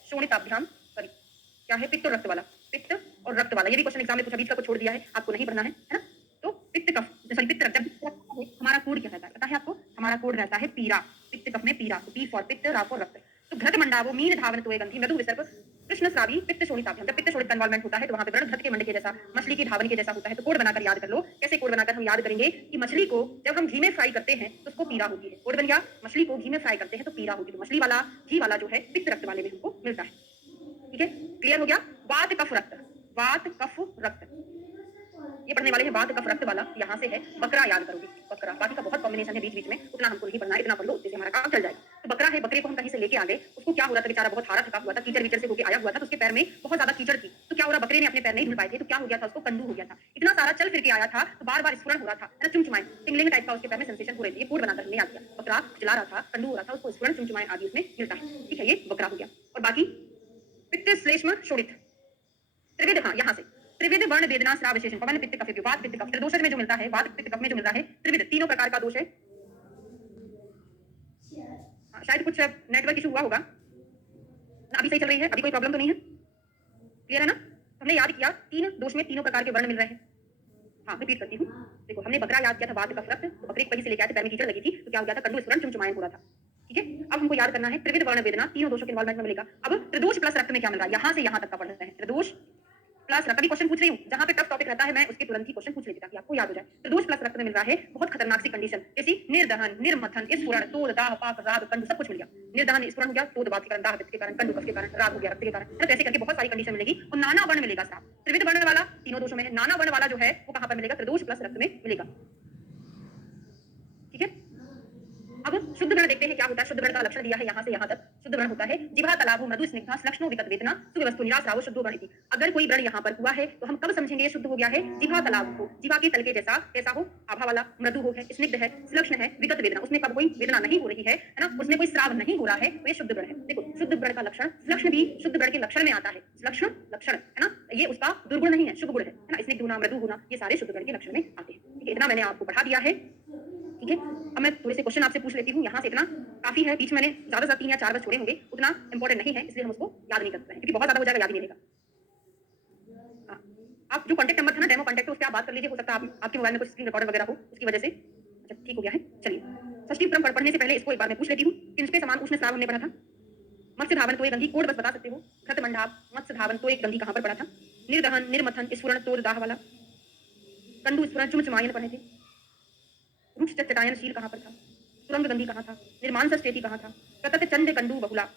शोणिताभ्याम, सॉरी क्या है? पित्त और रक्त वाला, पित्त और रक्त वाला। ये भी क्वेश्चन एग्जाम में पूछा, बीच का कुछ छोड़ दिया है, आपको नहीं पढ़ना है ना? तो पित्त कफ, सॉरी पित्त रक्त, जब हमारा कोड क्या रहता है पता है आपको? हमारा कोड रहता है पीरा। पित्त कफ में पीरा, तो पी फॉर पित्त, रा फॉर रक्त। तो घृत मंडावो मीन धावन तोय गंधी मृदु विसर्प कृष्णस्रावी पित्त शोणिताभ्याम। जब पित्त शोणित का इन्वॉल्वमेंट होता है तो वहां पे व्रण घृत के मंड के जैसा, मछली की धावनी के जैसा होता है। तो कोड बनाकर याद कर लो। कैसे कोड बनाकर हम याद करेंगे कि मछली को जब हम घी में फ्राई करते हैं तो उसको पीड़ा होती है। कोड बन गया, मछली को घी में फ्राई करते हैं तो पीड़ा होती है। तो मछली वाला घी वाला जो है पित्त रक्त वाले में हमको मिलता है। ठीक है, क्लियर हो गया। वात कफ रक्त, वात कफ रक्त ये पढ़ने वाले हैं। वात कफ रक्त वाला यहाँ से है। बकरा याद करोगे, बकरा। बाकी का बहुत कॉम्बिनेशन है बीच बीच में, उतना हमको नहीं पढ़ना है, इतना पढ़ लो, उससे हमारा काम चल जाएगा। तो बकरा है, बकरे को हम कहीं से लेके आ गए, उसको क्या हो रहा था, बेचारा बहुत हारा थका हुआ था, कीचड़ वीचड़ से होके आया हुआ था, तो उसके पैर में बहुत ज्यादा कीचड़ थी। तो क्या हो रहा, बकरे ने अपने पैर नहीं धुल पाए थे, तो क्या हो गया था, उसको कंडू हो गया था। इतना सारा चल फिर के आया था तो बार बार स्फुरण हो रहा था, है ना, चुमचुमाए टिंगलिंग टाइप का उसके पैर में सेंसेशन हो रही थी। ये कोड बनाकर हमने याद किया। बकरा चला रहा था, कंडू हो रहा था, उसको स्फुरण चुमचुमाए आदि उसमें मिलता है। ठीक है, ये बकरा हो गया। और बाकी पित्त श्लेष्म शोणित त्रिविध, हाँ यहाँ से त्रिविध वर्ण वेदना स्राव विशेषण पवन पित्त कफ, वात पित्त कफ त्रिदोष में जो मिलता है, वात पित्त कफ में जो मिलता है त्रिविध, तीनों प्रकार का दोष है। शायद कुछ नेटवर्क इशू हुआ होगा ना, अभी सही चल रही है, अभी कोई प्रॉब्लम तो नहीं है, क्लियर है ना। हमने याद किया तीन दोष में तीनों प्रकार के वर्ण मिल रहे हैं। हाँ, रिपीट करती हूँ। देखो, हमने बकरा याद किया था, वात कफ रक्त, तो बकरे की वजह से लेके आए थे, पैर में कीचड़ लगी थी, तो क्या हो गया था, कंडू स्फुरण चुमचुमायन हो रहा था। ठीक है, अब हमको याद करना है त्रिविध वर्ण वेदना, तीनों दोषों के इन्वॉल्वमेंट में मिलेगा। अब त्रिदोष प्लस रक्त में क्या मिल रहा है, यहाँ से यहाँ तक का पढ़ रहे हैं। त्रिदोष प्लस रक्त, अभी क्वेश्चन पूछ रही हूँ, जहां पे टफ टॉपिक रहता है मैं उसके तुरंत ही क्वेश्चन पूछ लेती ताकि आपको याद हो जाए। त्रिदोष प्लस रक्त में मिल रहा है बहुत खतरनाक सी कंडीशन, जैसी निर्दहन, निर्मथन, स्फुरण, तोड़, दाह, पाक, राग, कंडू, सब कुछ मिल गया। निर्दहन स्फुरण हो गया, तोड़ वात के कारण, दाह के कारण, कंडू कफ के कारण, राग हो गया रक्त के कारण, तो ऐसे करके बहुत सारी कंडीशन मिलेगी। और नाना वर्ण मिलेगा साहब, त्रिविध वर्ण वाला तीनों दोषों में है, नाना वर्ण वाला जो है वो कहां पर मिलेगा, त्रिदोष प्लस रक्त में मिलेगा। ठीक है, अब शुद्ध वर्ण देखते हैं क्या होता है। शुद्ध वर्ण का लक्षण दिया है यहाँ से यहाँ तक। शुद्ध वर्ण होता है जिह्वा तलाभो मृदु स्निग्धा श्लक्ष्णो विगत वेदना सुव्यवस्थो निराश रावो शुद्धो वर्ण। अगर कोई वर्ण यहाँ पर हुआ है तो हम कब समझेंगे ये शुद्ध हो गया है, जिह्वा तलाभो, जिह्वा के तल के जैसा, कैसा हो, आभा वाला, मृदु हो है, स्निग्ध है, श्लक्ष्ण है, विगत वेदना, उसमें कब कोई वेदना नहीं हो रही है ना, उसमें कोई स्राव नहीं हो रहा है, तो ये शुद्ध वर्ण है। देखो, शुद्ध वर्ण का लक्षण, लक्षण भी शुद्ध वर्ण के लक्षण में आता है। लक्षण लक्षण है ना, ये उसका दुर्गुण नहीं है, शुभ गुण है ना। स्निग्ध होना, मृदु होना, ये सारे शुद्ध वर्ण के लक्षण में आते हैं। ठीक है, इतना मैंने आपको पढ़ा दिया है। ठीक है, अब मैं थोड़े से क्वेश्चन आपसे पूछ लेती हूँ। यहाँ से इतना काफी है, बीच मैंने ज्यादा से 3 या 4 बस छोड़े होंगे, उतना इंपॉर्टेंट नहीं है, इसलिए हम उसको याद नहीं करते हैं, क्योंकि बहुत ज्यादा हो जाएगा, याद ही नहीं रहेगा। आप जो कॉन्टेक्ट नंबर था ना, डेमो कॉन्टेक्ट, उस पर आप बात कर लीजिए, हो सकता है आपके मोबाइल में कुछ स्क्रीन रिकॉर्डर वगैरह हो उसकी वजह से। अच्छा, ठीक हो गया है। चलिए, षष्ठी क्रम पढ़ने से पहले इसको एक बार मैं पूछ लेती हूँ। किसके समान उष्ण स्राव हमने पढ़ा था, मत्स्य धावन तो एक गंधी, कोड बस बता सकते हो, खत मंडाप, मत्स्य धावन तो एक गंधी कहां पर पढ़ा था, निर्दहन, निर्मथन, स्फुरण, तोड़, दाह वाला, कंडू स्फुरण चुमचुमायन पढ़े थे, रुक्ष चटायनशील कहां पर था, तुरंग गंधी कहां था, निर्मांस स्टेटी कहां था, प्रतत चंद कंडू बहुला,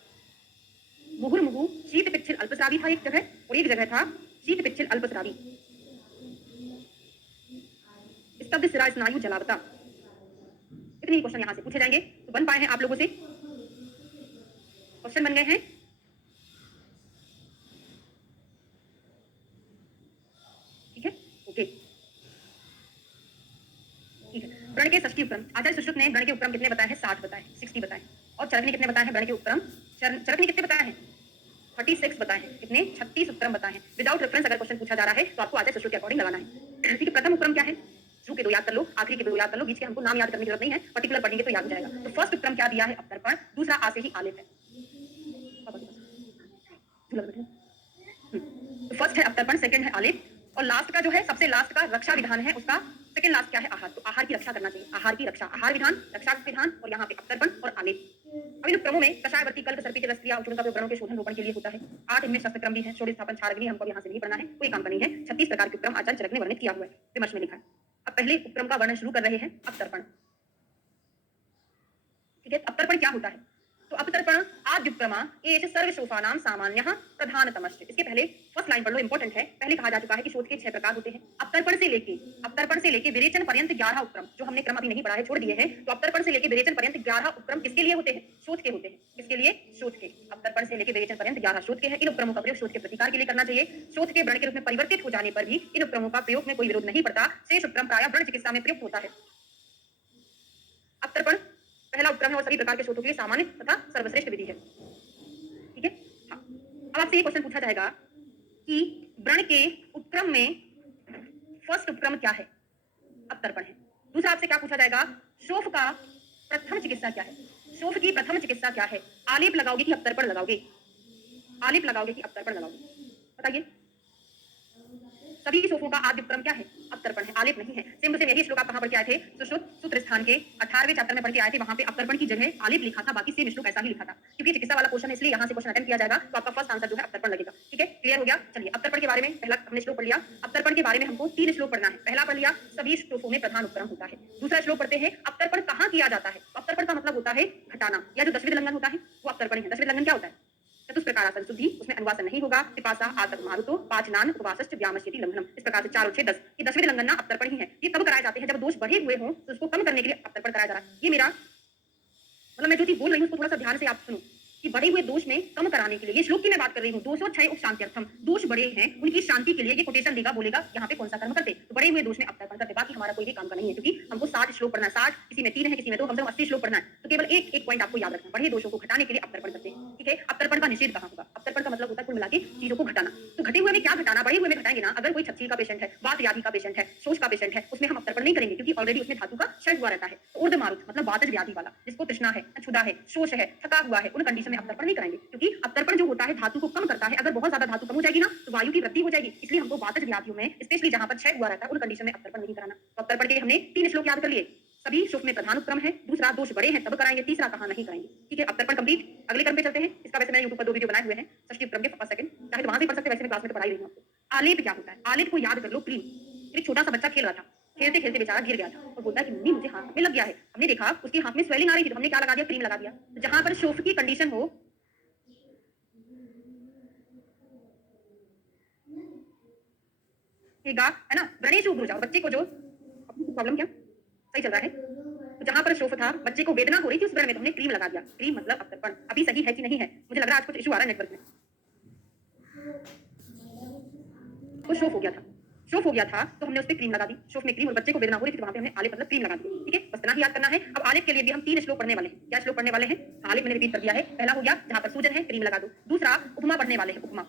मुहुर्मुहु शीत पिच्छिल अल्पस्रावी था एक जगह, और एक जगह था शीत पिच्छिल अल्पस्रावी, स्तब्ध सिरा स्नायु जलावता। इतने क्वेश्चन यहां से पूछे जाएंगे। तो बन पाए हैं आप लोगों से, क्वेश्चन बन गए हैं। ठीक है, ओके, ठीक है। वर्ण के षष्ठी उपक्रम, आचार्य सुश्रुत ने वर्ण के उपक्रम कितने बताए हैं, 60 बताए, 60 बताए। और चरक ने कितने बताए हैं वर्ण के उपक्रम, चरक ने कितने बताए हैं, 36 बताए हैं। कितने, 36 उपक्रम बताए हैं। विदाउट रेफरेंस अगर क्वेश्चन पूछा जा रहा है तो आपको आचार्य सुश्रुत के अकॉर्डिंग लगाना है। ठीक है, प्रथम उपक्रम क्या है, शुरू के 2 याद कर लो, आखिरी के 2 याद कर लो, बीच के हमको नाम याद करने की जरूरत नहीं है, पर्टिकुलर पढ़ेंगे तो याद हो जाएगा। तो फर्स्ट उपक्रम क्या दिया है, अवतर्पण, दूसरा आ से ही आलेख है। तो फर्स्ट है अवतर्पण, सेकंड है आलेख, और लास्ट का जो है, सबसे लास्ट का रक्षा विधान है, उसका सेकंड लास्ट क्या है, आहार। तो आहार की रक्षा करना चाहिए, आहार की रक्षा, आहार विधान, रक्षा विधान, और यहाँ पे अवतर्पण और आलेख। अब इन क्रमों में कषायवर्ती कल्प सर्पित रस्त्रिया उच्चुन का व्रणों के शोधन रोपण के लिए होता है। 8 इनमें शस्त्र क्रम भी है, शोध स्थापन क्षारग्नि हमको यहाँ से नहीं पढ़ना है, कोई काम का नहीं है। 36 प्रकार के उपक्रम आचार्य चरक ने वर्णित किया हुआ है, विमर्श में लिखा है। अब पहले उपक्रम का वर्णन शुरू कर रहे हैं, अवतर्पण। ठीक है, अवतर्पण क्या होता है, तो अवतर्पण आद्युपक्रमा एष सर्वशोफानां सामान्यः प्रधानतमश्च। इसके पहले फर्स्ट लाइन पढ़ लो, इंपॉर्टेंट है। पहले कहा जा चुका है कि शोध के 6 प्रकार होते हैं। अवतर्पण से लेके विरेचन पर्यंत 11 उपक्रम, जो हमने क्रम अभी नहीं पढ़ा है, छोड़ दिए हैं। तो अवतर्पण से लेके विरेचन पर्यंत 11 उपक्रम किसके लिए होते हैं, शोध के होते हैं। किसके लिए, शोध के। अवतर्पण से लेके विरेचन पर्यंत 11 शोध के हैं। इन उपक्रमों का प्रयोग शोध के प्रतिकार के लिए करना चाहिए। शोध के वर्ण के रूप में परिवर्तित हो जाने पर भी इन उपक्रमों का प्रयोग में कोई विरोध नहीं पड़ता। शेष उपक्रम प्रायः वर्ण चिकित्सा में प्रयुक्त होता है। अवतर्पण पहला उपक्रम है और सभी प्रकार के शोधों के लिए सामान्य तथा सर्वश्रेष्ठ विधि है। ठीक है, हाँ। अब आपसे ये क्वेश्चन पूछा जाएगा कि व्रण के उपक्रम में फर्स्ट उपक्रम क्या है, अवतर्पण है। दूसरा आपसे क्या पूछा जाएगा, शोफ का प्रथम चिकित्सा क्या है, शोफ की प्रथम चिकित्सा क्या है। आलेप लगाओगे कि अवतर्पण लगाओगे, आलेप लगाओगे कि अवतर्पण लगाओगे, बताइए। सभी सोफों का आद्य उपक्रम क्या है? अवतर्पण है, आलेप नहीं है। सेम टू सेम यही श्लोक आप कहाँ पढ़ के आए थे? सुश्रुत सूत्र स्थान के 18वें चैप्टर में पढ़ के आए थे, वहाँ पे अवतर्पण की जगह आलेप लिखा था, बाकी सेम श्लोक ऐसा ही लिखा था। क्योंकि चिकित्सा वाला क्वेश्चन है इसलिए यहाँ से क्वेश्चन अटेम्प्ट किया जाएगा, तो आपका फर्स्ट आंसर जो है अवतर्पण लगेगा। ठीक है, क्लियर हो गया? चलिए अवतर्पण के बारे में पहला हमने श्लोक पढ़ लिया। अवतर्पण के बारे में हमको 3 श्लोक पढ़ना है। पहला पढ़ लिया, सभी श्लोकों में प्रधान उपक्रम होता है। दूसरा श्लोक पढ़ते हैं, अवतर्पण कहाँ किया जाता है? अवतर्पण का मतलब होता है घटाना, या जो दशविध लंघन होता है वो अवतर्पण है। दशविध लंघन क्या होता है? चतुष्प्रकारासन शुद्धि, उसमें अनुवासन नहीं होगा। पिपासा आतक मारुतो पाचनान उपवासश्च व्यामश्यति लंघनम। इस प्रकार से 4 और 6 10 ये दशविध लंघन ना अवतर्पण ही है। ये कब कराए जाते हैं? जब दोष बढ़े हुए हों तो उसको कम करने के लिए अवतर्पण कराया जा रहा है। ये मेरा मतलब मैं जो चीज बोल रही हूँ उसको थोड़ा सा ध्यान से आप सुनो कि बढ़े हुए दोष में कम कराने के लिए, ये श्लोक की मैं बात कर रही हूँ, दोषो क्षय उपशांत्यर्थम, दोष बढ़े हैं उनकी शांति के लिए ये कोटेशन देगा, बोलेगा यहाँ पे कौन सा कर्म करते, तो बढ़े हुए दोष में अवतर्पण करते। बाकी हमारा कोई भी काम का नहीं है, क्योंकि हमको 60 श्लोक पढ़ना है, 60 किसी में 3 है किसी में 2, कम से कम 80 श्लोक पढ़ना है। तो केवल एक पॉइंट आपको याद रखना, बढ़े दोषों को घटाने के लिए अवतर्पण करते हैं। ठीक है, अवतर्पण का निषेध कहाँ होगा? अवतर्पण का मतलब होता है कुल मिला के चीजों को घटाना। तो घटे हुए में क्या घटाना? बढ़े हुए में घटाएंगे ना। अगर कोई छत्ती का पेशेंट है, वात व्याधि का पेशेंट है, शोष का पेशेंट है, उसमें हम अवतर्पण नहीं करेंगे क्योंकि ऑलरेडी उसमें धातु का क्षय हुआ रहता है। ऊर्ध मारुत मतलब वातज व्याधि वाला, जिसको तृष्णा है, क्षुधा है, शोष है, थका हुआ है, उन कंडीशन में अवतर्पण नहीं करेंगे, क्योंकि अवतर्पण जो होता है धातु को कम करता है। अगर बहुत ज्यादा धातु कम हो जाएगी ना तो वायु की वृद्धि हो जाएगी, इसलिए हमको वातज व्याधियों में स्पेशली जहां पर क्षय हुआ रहता है उन कंडीशन में अवतर्पण नहीं कराना। तो अवतर्पण के हमने 3 श्लोक याद कर लिए। सभी श्लोक में प्रधान उपक्रम है, दूसरा दोष बड़े हैं तब कराएंगे, तीसरा कहां नहीं कराएंगे। ठीक है, अवतर्पण कंप्लीट। अगले क्रम पे चलते हैं। इसका वैसे मैंने YouTube पर 2 वीडियो बनाए हुए हैं, षष्ठी उपक्रम के फर्स्ट सेकंड, चाहे तो वहां से पढ़ सकते हैं, वैसे मैं क्लास में तो पढ़ा ही रही हूं आपको। आलेप क्या होता है? आलेप को याद कर लो। क्रीम, एक छोटा सा बच्चा खेल रहा था, खेलते खेलते बेचारा गिर गया था और बोलता है कि मम्मी मुझे हाथ में लग गया है। हमने देखा उसके हाथ में स्वेलिंग आ रही थी, तो हमने क्या लगा दिया? क्रीम लगा दिया। तो जहां पर शोफ की कंडीशन हो, है ना, व्रणेश उग्र जाओ, बच्चे को जो प्रॉब्लम क्या सही चल रहा है, तो जहां पर शोफ था, बच्चे को वेदना हो रही थी, उस व्रण में हमने क्रीम लगा दिया। क्रीम मतलब अवतर्पण। अभी सही है कि नहीं है? मुझे लग रहा है आज कुछ इशू आ रहा है नेटवर्क में। तो शोफ हो गया था, शोफ हो गया था तो हमने उस पर क्रीम लगा दी। शोफ में क्रीम और बच्चे को वेदना हो रही थी तो वहां पे हमने आलेप मतलब क्रीम लगा दी। ठीक है, बस इतना ही याद करना है। अब आलेप के लिए भी हम 3 श्लोक पढ़ने वाले हैं। क्या श्लोक पढ़ने वाले हैं? आलेप मैंने रिपीट कर दिया है। पहला हो गया जहां पर सूजन है क्रीम लगा दो। दूसरा उपमा पढ़ने वाले हैं, उपमा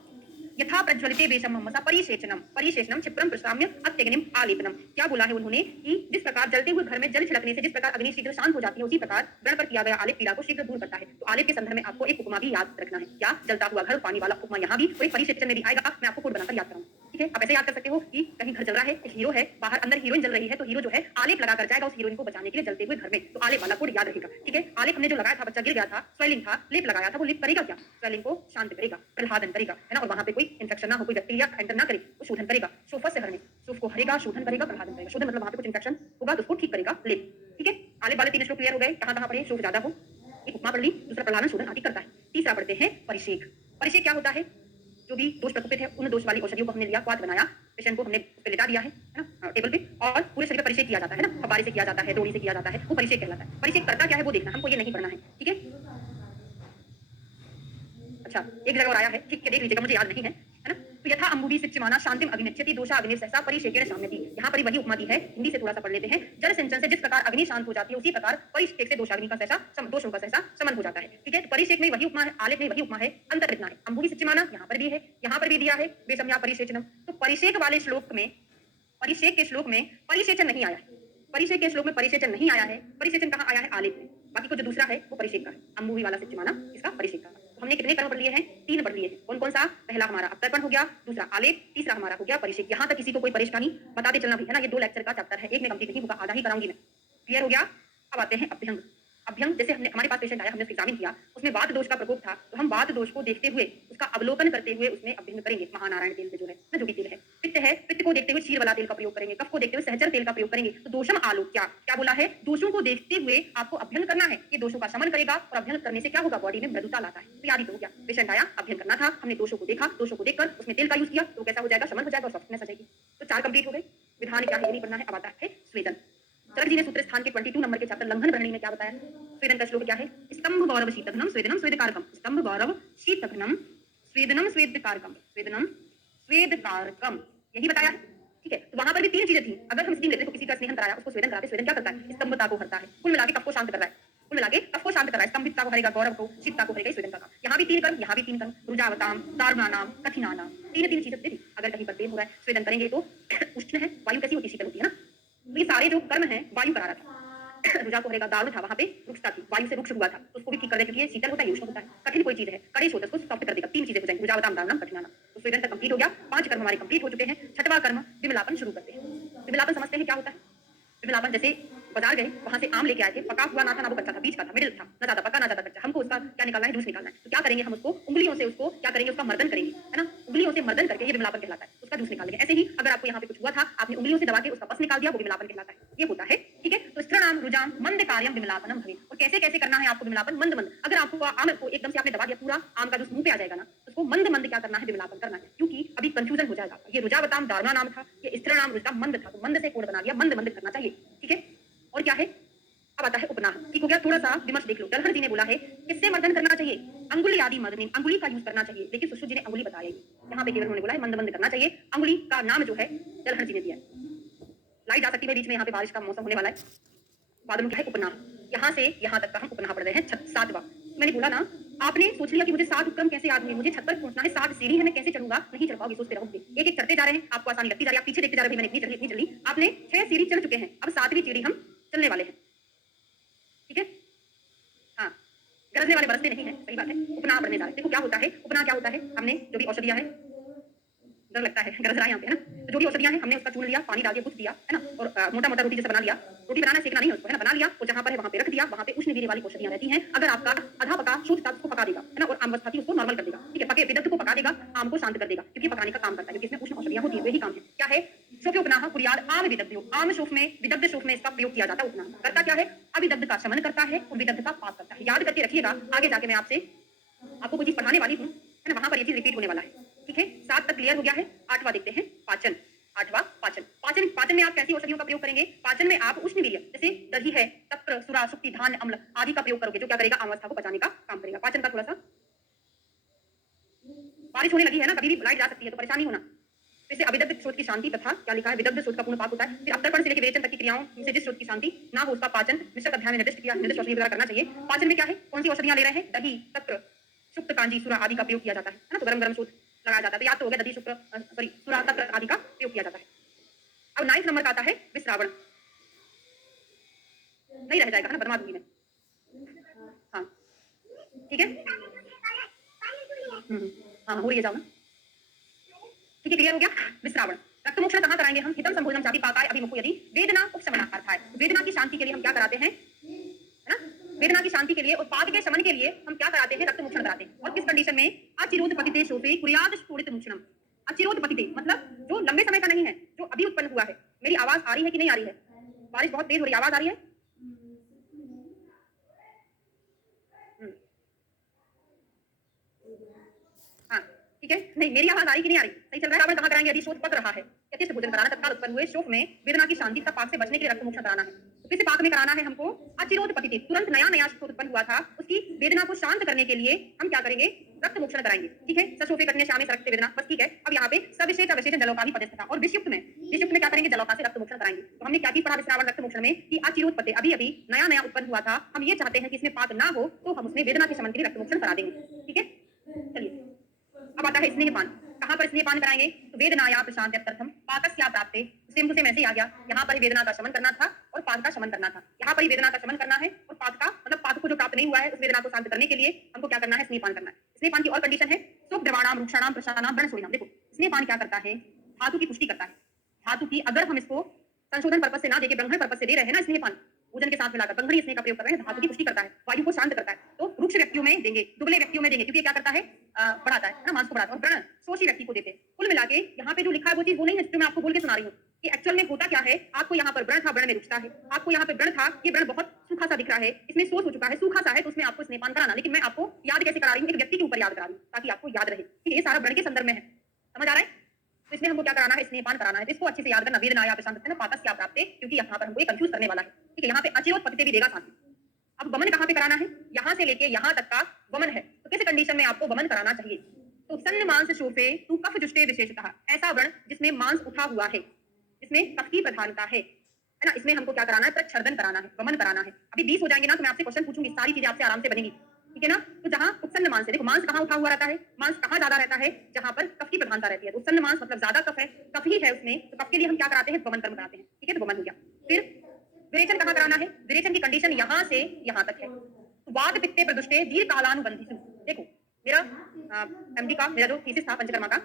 यथा प्रज्वलिते वेशम ममसा परिशेचनम, परिशेचनम क्षिप्रम प्रसाम्य अत्यग्निम आलेपनम। क्या बोला है उन्होंने कि जिस प्रकार जलते हुए घर में जल छिड़कने से जिस प्रकार अग्नि शीघ्र शांत हो जाती है, उसी प्रकार व्रण पर किया गया आलेप पीड़ा को शीघ्र दूर करता है। तो आलेप के संदर्भ में आपको एक उपमा भी याद रखना है। क्या? जलता हुआ घर, पानी वाला उपमा यहाँ भी और एक परिशेचन में भी आएगा। मैं आपको कोड बनाकर याद कराऊंगा। ठीक है, आप ऐसे याद कर सकते हो कि कहीं घर जल रहा है, एक हीरो है, बाहर अंदर हीरोइन जल रही है, तो हीरो जो है आलेप लगा कर जाएगा उस हीरोइन को बचाने के लिए जलते हुए घर में। तो आलेप वाला कोड याद रहेगा। ठीक है, आलेप हमने जो लगाया था, बच्चा गिर गया था, स्वेलिंग था, लेप लगाया था, वो लेप करेगा क्या? स्वेलिंग को शांत करेगा, प्रहलादन करेगा, है ना, और वहां पे कोई इंफेक्शन ना हो, कोई बैक्टीरिया एंटर ना करे, वो शोधन करेगा। शोफस से हरने, शोफ को हरेगा, शोधन करेगा, प्रहलादन करेगा। शोधन मतलब वहां पे कुछ इंफेक्शन होगा तो उसको ठीक करेगा लेप। ठीक है, आलेप वाले 3 श्लोक क्लियर हो गए। कहां पढ़े? शोफ ज्यादा हो, एक उपमा पढ़ ली, दूसरा प्रहलादन शोधन आदि करता है। तीसरा पढ़ते हैं परिषेक। परिषेक क्या होता है? जो भी दोष प्रकोपित है उन दोष वाली औषधियों को हमने लिया, क्वाथ बनाया, पेशेंट को हमने उस पे लेटा दिया है ना, टेबल पे, और पूरे शरीर पर परिषेक किया जाता है ना, फब्बारे से किया जाता है, डोरी से किया जाता है, वो परिषेक कहलाता है। परिषेक करता क्या है वो देखना, हमको ये नहीं पढ़ना है। ठीक है, अच्छा एक जगह और आया है, ठीक है देख लीजिएगा, मुझे याद नहीं है, है ना। तो यथा अंबुदी सिच्यमाना शांतिम अग्निच्छति दोषा अग्नि सहसा परिशेकेन शाम्यति। यहाँ पर वही उपमा दी है, हिंदी से थोड़ा सा पढ़ लेते हैं। जल सिंचन से जिस प्रकार अग्नि शांत हो जाती है, उसी प्रकार परिशेक से दोषाग्नि का सहसा दोषों का सहसा शमन हो जाता है। ठीक है, तो परिशेक में वही उपमा है, आलेप में वही उपमा है, अंतर इतना है। अंबुदी सिच्यमाना यहाँ पर भी है, यहाँ पर भी दिया है, बेशम या परिशेचनम। तो परिशेक वाले श्लोक में, परिशेक के श्लोक में परिशेचन नहीं आया है। परिशेक के श्लोक में परिशेचन नहीं आया है। परिशेचन कहाँ आया है? आलेप में। बाकी को जो दूसरा है वो परिशेक का है, अंबुदी वाला सिच्यमाना इसका परिशेक का। तो हमने कितने कर्म पढ़ लिए हैं? 3 पढ़ लिए हैं। कौन कौन सा? पहला हमारा अवतर्पण हो गया, दूसरा आलेप, तीसरा हमारा हो गया परिशेक। यहाँ तक किसी को कोई परेशानी बताते चलना भी है ना, ये 2 लेक्चर का चैप्टर है, एक में कंप्लीट नहीं होगा, आधा ही कराऊंगी मैं। क्लियर हो गया? अब आते हैं अभ्यंग। अभ्यंग जैसे हमने, हमारे पास पेशेंट आया, हमने उसका एग्जामिन किया, उसमें वात दोष का प्रकोप था, तो हम वात दोष को देखते हुए उसका अवलोकन करते हुए उसमें अभ्यंग करेंगे। महानारायण तेल से जो है ना, जो भी तेल है, पित्त है, पित्त को देखते हुए क्षीर वाला तेल का प्रयोग करेंगे, कफ को देखते हुए सहचर तेल का प्रयोग करेंगे। तो दोषम आलोक क्या बोला है? दोषों को देखते हुए आपको अभ्यंग करना है, ये दोषों का शमन करेगा, और अभ्यंग करने से क्या होगा? बॉडी में मृदुता लाता है। तो याद ही तो हो गया, पेशेंट आया, अभ्यंग करना था, हमने दोषों को देखा, दोषों को देखकर उसमें तेल का यूज किया, तो कैसा हो जाएगा? शमन हो जाएगा और सॉफ्टनेस आ जाएगी। तो 4 कंप्लीट हो गए। विधान क्या है ये नहीं पढ़ना है। अब आता है स्वेदन। चरक जी ने सूत्र स्थान के 22 नंबर के चैप्टर लंघन वर्णी में क्या बताया? स्वेदन का श्लोक क्या है? स्तंभ गौरव शीतघ्नम स्वेदनम स्वेदकारकम। स्तंभ गौरव शीतघ्नम स्वेदनम स्वेदकारकम, स्वेदनम स्वेदकारकम, यही बताया है। ठीक है, तो वहां पर भी 3 चीजें थी। अगर हम स्टीम लेते तो किसी का स्नेहन कराया, उसको स्वेदन कराते। स्वेदन क्या करता है? स्तंभता को हरता है, कुल मिला के कफ को शांत कर रहा है, कुल मिला के कफ को शांत कर रहा है। स्तंभितता को हरेगा, गौरव को, शीतता को हरेगा स्वेदन का काम। यहाँ भी 3 कर्म, यहाँ भी 3 कर्म, रुजावताम, दारुणानाम, कठिनानाम, 3 चीजें थी। अगर कहीं पर पेन हो रहा है, स्वेदन करेंगे तो उष्ण है, वायु कैसी होती है? शीतल होती है ना। तो ये सारे जो कर्म है वायु करा रहा था। रुजा को हरेगा, दारुण था, वहां पे रुक्षता थी, वायु से रुक्ष हुआ था, तो उसको भी ठीक कर दे, क्योंकि ये शीतल होता है, उष्ण होता है। कठिन कोई चीज है, कड़े होता है, उसको सॉफ्ट कर देगा। 3 चीजें हो जाएंगी, रुजावताम, दारुणम, कठिनानाम। तो स्वेदन तक कंप्लीट हो गया, 5 कर्म हमारे कंप्लीट हो चुके हैं। छठवां कर्म विमलापन शुरू करते हैं। विमलापन समझते हैं क्या होता है? विमलापन जैसे बाजार गए, वहां से आम लेके आए थे, पका हुआ ना था ना वो कच्चा था, बीच का था, मिडिल था, ना ज्यादा पका ना ज्यादा कच्चा। हमको उसका क्या निकालना है? जूस निकालना है। तो क्या करेंगे? हम उसको उंगलियों से उसको क्या करेंगे? उसका मर्दन करेंगे, है ना? उंगलियों से मर्दन करके ये विमलापन कहलाता है, उसका जूस निकालेंगे। ऐसे ही अगर आपको यहाँ पे कुछ हुआ था, आपने उंगलियों से दबा के उसका पस निकाल दिया, वो विमलापन कहलाता है। ये होता है, ठीक है? तो स्त्रणाम रुजाम मंद कार्यम विमलापनम भवेत्। और कैसे कैसे करना है आपको विमलापन? मंद मंद। अगर आपको आम को एकदम से आपने दबा दिया, पूरा आम का जूस मुंह पे आ जाएगा ना, तो उसको मंद मंद क्या करना है? विमलापन करना है, क्योंकि अभी कंफ्यूजन हो जाएगा। ये रुजावताम दारुणा नाम था, ये स्त्रणाम रुजाम मंद था, तो मंद से कोड बना दिया, मंद मंद करना चाहिए, ठीक है? और क्या है? अब आता है उपनाह, ठीक हो गया? थोड़ा सा विमर्श देख लो। दलहर जी ने बोला है किससे मर्दन करना चाहिए? अंगुली आदि मर्दन, अंगुली का यूज करना चाहिए, लेकिन सुश्रुत जी ने अंगुली बताया ही। यहाँ पे केवल उन्होंने बोला है मंद मंद करना चाहिए। अंगुली का नाम जो है दलहर जी ने दिया है। लाइट जा सकती है बीच में, यहाँ पे बारिश का मौसम होने वाला है। बादलों क्या है? उपनाह। यहाँ से यहाँ तक का हम उपनाह पढ़ रहे हैं। 7वां मैंने बोला ना, आपने सोच लिया कि मुझे 7 उपक्रम कैसे याद होंगे, मुझे छत पर पहुंचना है, 7 सीढ़ी है, मैं कैसे चढ़ूंगा? नहीं चढ़ पाओगे, सोचते रहोगे। एक एक चढ़ते जा रहे हैं, आपको आसानी लगती जा रही है, आप पीछे देखते जा रहे हैं, मैंने इतनी चढ़ी। आपने 6 सीढ़ी चढ़ चुके हैं, अब 7वीं सीढ़ी हम चलने वाले हैं, ठीक है? हाँ, गरजने वाले बरसते नहीं है, सही बात है। उपनाह पढ़ने जा रहे हैं। देखो क्या होता है, उपनाह क्या होता है? हमने जो भी औषधियां है, डर लगता है गरज रहा है यहाँ पे, है ना? तो जो भी औषधियां हैं हमने उसका चूर्ण लिया, पानी डाल के कुछ दिया, है ना? और मोटा मोटा रोटी जैसा बना लिया। रोटी बनाना सेकना नहीं है उसको, है ना? बना लिया और जहां पर है वहां पे रख दिया, वहां पे उष्ण गिरे वाली औषधियां रहती हैं। अगर आपका आधा पका शुद्ध था, उसको पका देगा, है ना? और आम उसको नॉर्मल कर देगा, ठीक है? पके विदग्ध को पका देगा, आम को शांत कर देगा, क्योंकि पकाने का काम करता है, क्योंकि इसमें उष्ण औषधियां होती है, वही काम है। क्या है? शोफे उपनाह कुरियाद आम विदग्ध हो। आम शोफ में, विदग्ध शोफ में इसका प्रयोग किया जाता है। उपनाह करता क्या है? अविदग्ध का शमन करता है और विदग्ध का पाप करता है। याद करके रखिएगा, आगे जाके मैं आपको कोई चीज पढ़ाने वाली हूँ, है ना? वहां पर ये चीज रिपीट होने वाला है, ठीक है? 7 तक क्लियर हो गया है। 8वां देखते हैं, पाचन। 8वां पाचन। पाचन में आप कैसी औषधियों का प्रयोग करेंगे? पाचन में आप उष्ण वीर्य, जैसे दही है, तक्र, सुरा, सुक्ति, धान्य, अम्ल आदि का प्रयोग करोगे, जो क्या करेगा? आमवस्था को पचाने का काम करेगा। पाचन का थोड़ा सा, बारिश होने लगी है ना, कभी भी लाइट जा सकती है, तो परेशानी होना। जैसे अविदग्ध स्रोत की शांति तथा क्या लिखा है? विदग्ध स्रोत का पूर्ण पाक होता है। फिर अवतरण से लेकर विवेचन तक की क्रियाओं से जिस स्रोत की शांति ना हो, उसका पाचन निश्चित अध्याय में निर्दिष्ट किया, निर्दिष्ट औषधि वगैरह करना चाहिए। पाचन में क्या है? कौन सी औषधियां ले रहे हैं? दही, तक्र, शुक्त, कांजी, सुरा आदि का प्रयोग किया जाता है ना? तो गरम गरम स्रोत लगाया जाता है। तो याद तो हो गया, दही, शुक्र, सुरा, तक्र आदि का प्रयोग किया जाता है। अब 9 नंबर का आता है विश्रावण। नहीं रह जाएगा ना, बर्मा दूंगी मैं। हाँ, ठीक है। हाँ, हो रही है, जाओ ना, ठीक है? क्लियर हो गया? विश्रावण। रक्त मोक्षण कहाँ कराएंगे हम? हितम संभोजनम चापि पाकाय अभिमुखो यदि वेदना उपशमनार्थाय। वेदना की शांति के लिए हम क्या कराते हैं, है ना? वेदना की शांति के लिए और पाद के शमन के लिए हम क्या कराते हैं? रक्त मोक्षण कराते हैं। और किस कंडीशन में? अचिरोध पतिते शोफे कुर्याद स्फुरित मोक्षणम। अचिरोध पतिते मतलब जो लंबे समय का नहीं है, जो अभी उत्पन्न हुआ है। मेरी आवाज आ रही है कि नहीं आ रही है? बारिश बहुत तेज हो रही है, आवाज आ रही है? हाँ, ठीक है। नहीं, मेरी आवाज आ रही कि नहीं आ रही? सही चल रहा है? रावण कहाँ कराएंगे? यदि शोध पक रहा है, यथेष्ट भोजन कराना, तत्काल उत्पन्न हुए शोफ में वेदना की शांति तथा पाक से बचने के लिए रक्त मोक्षण कराना है। तो किस पाक में कराना है हमको? अचिरोध पतिते, तुरंत नया नया शोध उत्पन्न हुआ था, उसकी वेदना को शांत करने के लिए हम क्या करेंगे? रक्त मोक्षण कराएंगे, ठीक है? सशोफे कटने श्यामे रक्त वेदना, बस ठीक है। अब यहाँ पे सविशेष अविशेष जलोका भी पदस्थ था। और विषयुक्त में क्या करेंगे? जलोका से रक्त मोक्षण कराएंगे। तो हमने क्या की पढ़ा विश्रावण रक्त मोक्षण में कि अचिरोध पते, अभी अभी नया नया उत्पन्न हुआ था, हम ये चाहते हैं कि इसमें पाक ना हो, तो हम उसमें वेदना के शमन के लिए रक्त मोक्षण करा देंगे, ठीक है? चलिए, अब आता है स्नेहपान। कहां पर स्नेहपान कराएंगे? तो वेदनाया प्रशांत्यर्थम पाकस्या प्राप्ते। सेम टू सेम ऐसे ही आ गया। यहाँ पर वेदना का शमन करना था और पाक का शमन करना था। यहाँ पर वेदना का शमन करना है और पाक का मतलब पाक को जो प्राप्त नहीं हुआ है, उस वेदना को शांत करने के लिए हमको क्या करना है? स्नेहपान करना है। स्नेहपान की और कंडीशन है सुख द्रवाणाम रुक्षाणाम प्रशानाम व्रण सोइनाम। देखो, स्नेहपान क्या करता है? धातु की पुष्टि करता है। धातु की, अगर हम इसको संशोधन पर्पज से ना देके ब्रह्मण पर्पज से दे रहे हैं ना स्नेहपान, भोजन के साथ मिलाकर ब्रह्मणी स्नेह का प्रयोग कर रहे हैं, धातु की पुष्टि करता है, वायु को शांत करता है। तो रुक्ष व्यक्तियों में देंगे, दुबले व्यक्तियों में देंगे, क्योंकि क्या करता है? बढ़ाता है ना, मांस को बढ़ाता है। और व्रण शोषी व्यक्ति को देते हैं। कुल मिला के यहाँ पे जो लिखा है वो चीज वो नहीं है जो मैं आपको बोल के सुना रही हूँ कि एक्चुअल में होता क्या है। आपको यहाँ पर व्रण था, व्रण में रुकता है। आपको यहाँ पे व्रण था, ये व्रण बहुत सूखा सा दिख रहा है, इसमें शोष हो चुका है, सूखा सा है, तो उसमें आपको स्नेहपान कराना। लेकिन मैं आपको याद कैसे करा रही हूँ? एक व्यक्ति के ऊपर याद करा रही हूँ ताकि आपको याद रहे, ठीक है? ये सारा व्रण के संदर्भ में है, समझ आ रहा है? तो इसमें हमको क्या कराना है? स्नेहपान कराना है। तो इसको अच्छे से याद करना, वेदनाया प्रशांत पाकस क्या प्राप्त, क्योंकि यहाँ पर हमको ये कंफ्यूज करने वाला है, ठीक है? यहाँ पे अचिरोध पतिते भी देगा साथ में। अब वमन कहाँ पे कराना है? यहाँ से लेके यहाँ तक का वमन है, तो किस कंडीशन में आपको वमन कराना चाहिए? तो सन्न मांस शोफे तू कफ जुष्टे विशेषतः, ऐसा व्रण जिसमें मांस उठा हुआ है, जिसमें कफ की प्रधानता है ना, इसमें हमको क्या कराना है? प्रच्छर्दन कराना है, वमन कराना है। अभी 20 हो जाएंगे ना, तो मैं आपसे क्वेश्चन पूछूंगी, सारी चीजें आपसे आराम से बनेगी, ठीक है ना? तो जहां उत्सन्न मांस है, देखो मांस कहाँ उठा हुआ रहता है? मांस कहाँ ज्यादा रहता है? जहां पर कफ की प्रधानता रहती है। तो उत्सन्न मांस मतलब ज्यादा कफ है, कफ ही है उसमें, तो कफ के लिए हम क्या कराते हैं? वमन कर्म कराते हैं, ठीक है? तो वमन हो गया। फिर विरेचन कहाँ कराना है? विरेचन की कंडीशन यहाँ से यहाँ तक है। तो वात पित्ते प्रदुष्टे दीर्घ कालानुबंधी। देखो, मेरा एमडी का, मेरा जो थीसिस था पंचकर्मा का,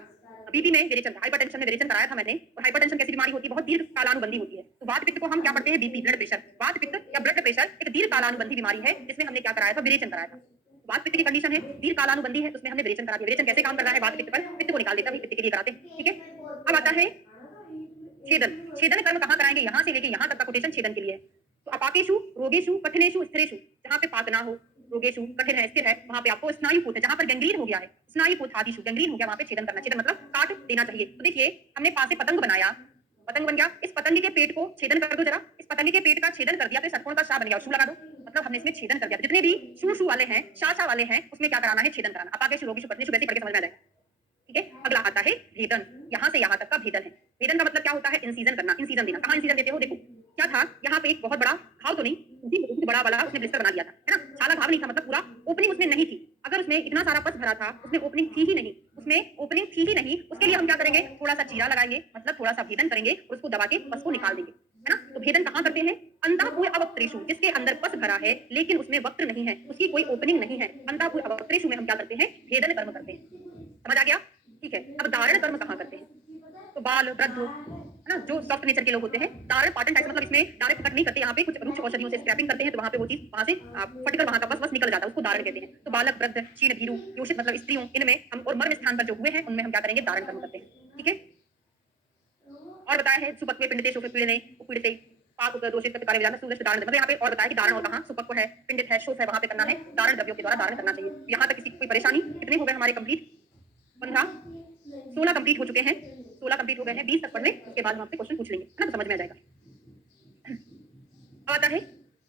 बीपी में विरेचन था, हाइपरटेंशन में विरेचन कराया था मैंने। और हाइपरटेंशन कैसी बीमारी होती है, बहुत दीर्घ कालानुबंधी होती है। तो वात पित्त को हम क्या पढ़ते हैं, बीपी ब्लड प्रेशर। वात पित्त या ब्लड प्रेशर एक दीर्घ कालानुबंधी बीमारी है, जिसमें हमने क्या कराया था, विरेचन कराया था। वात पित्त की कंडीशन है, दीर्घ कालानुबंधी है, उसमें हमने विरेचन करा दिया। विरेचन कैसे काम कर रहा है, वात पित्त पर पित्त को निकाल देता है, पित्त के लिए कराते हैं, ठीक है। अब आता है छेदन। छेदन कर्म कहाँ कराएंगे, यहाँ से लेके यहाँ तक का कोटेशन छेदन के लिए है। तो अपाकेशु, रोगेशु, कठिनेशु, स्थिरेशु, जहाँ पे पाक ना हो, रोगेशु कठिन है, स्थिर है, वहां पे आपको स्नायुपूत है, जहां पर गैंग्रीन हो गया है, स्नायुपूत आदिशु गैंग्रीन हो गया, वहां पे छेदन करना। छेदन मतलब काट देना चाहिए। तो देखिए हमने पास से पतंग बनाया, पतंग बन गया, इस पतंग के पेट को छेदन कर दो जरा। इस पतंग के पेट का छेदन कर दिया तो षटकोण का शाह बन गया, शू लगा दो, मतलब हमने इसमें छेदन कर दिया। जितने भी शू शू वाले हैं, शा वाले हैं, उसमें क्या कराना है, छेदन कराना। अपाकेशु, रोगेशु, कठिनेशु वैसे पढ़ के समझ में आ जाएगा, ठीक है। अगला आता है भेदन, यहाँ से यहाँ तक का भेदन है। भेदन का मतलब क्या होता है, इंसीजन करना, इंसीजन देना। कहाँ इंसीजन देते हो, देखो क्या था, यहाँ पे एक बहुत बड़ा घाव तो नहीं, उसी बड़ा वाला उसने ब्लिस्टर बना दिया था, है ना। छाला घाव नहीं था, मतलब पूरा ओपनिंग उसमें नहीं थी। अगर उसमें इतना सारा पस भरा था, उसमें ओपनिंग थी ही नहीं, उसमें ओपनिंग थी ही नहीं, उसके लिए हम क्या करेंगे, थोड़ा सा चीरा लगाएंगे, मतलब थोड़ा सा भेदन करेंगे और उसको दबा के पस को निकाल देंगे, है ना। तो भेदन कहाँ करते हैं, अंतापुर अवक्त्रेषु, जिसके अंदर पस भरा है लेकिन उसमें वक्त्र नहीं है, उसकी कोई ओपनिंग नहीं है, अंतापुर अवक्त्रेषु में हम क्या करते हैं, भेदन कर्म करते हैं। समझ आ गया, ठीक है। अब धारण कर्म कहाँ करते हैं, तो बाल वृद्ध, है ना, जो सॉफ्ट नेचर के लोग होते हैं। धारण पाटन टाइप, मतलब इसमें डायरेक्ट कट नहीं करते, यहाँ पे कुछ वृक्ष औषधियों से स्क्रैपिंग करते हैं, तो वहाँ पे वो चीज वहाँ से फटकर वहाँ का बस निकल जाता है, उसको धारण कहते हैं। तो बालक, वृद्ध, क्षीण, भीरू, योषित मतलब स्त्रियों, इनमें हम और मर्म स्थान पर जो हुए हैं उनमें हम क्या करेंगे, धारण कर्म करते हैं, ठीक है। और बताया है सुपक्वे पिंडिते शोफे पीड़ने उपीड़ते पाक दोषित प्रतिकार विधान सूरज धारण, मतलब यहाँ पे और बताया कि धारण और कहाँ, सुपक्व है, पिंडित है, शोफ है, वहाँ पे करना है, धारण द्रव्यों के द्वारा धारण करना चाहिए। यहाँ तक किसी कोई परेशानी, कितने हो गए हमारे कंप्लीट, 15, 16 कंप्लीट हो चुके हैं, 16 कंप्लीट हो गए हैं, 20 तक पढ़ लें, उसके बाद हम आपसे क्वेश्चन पूछ लेंगे, है ना, तो समझ में आ जाएगा। अब आता है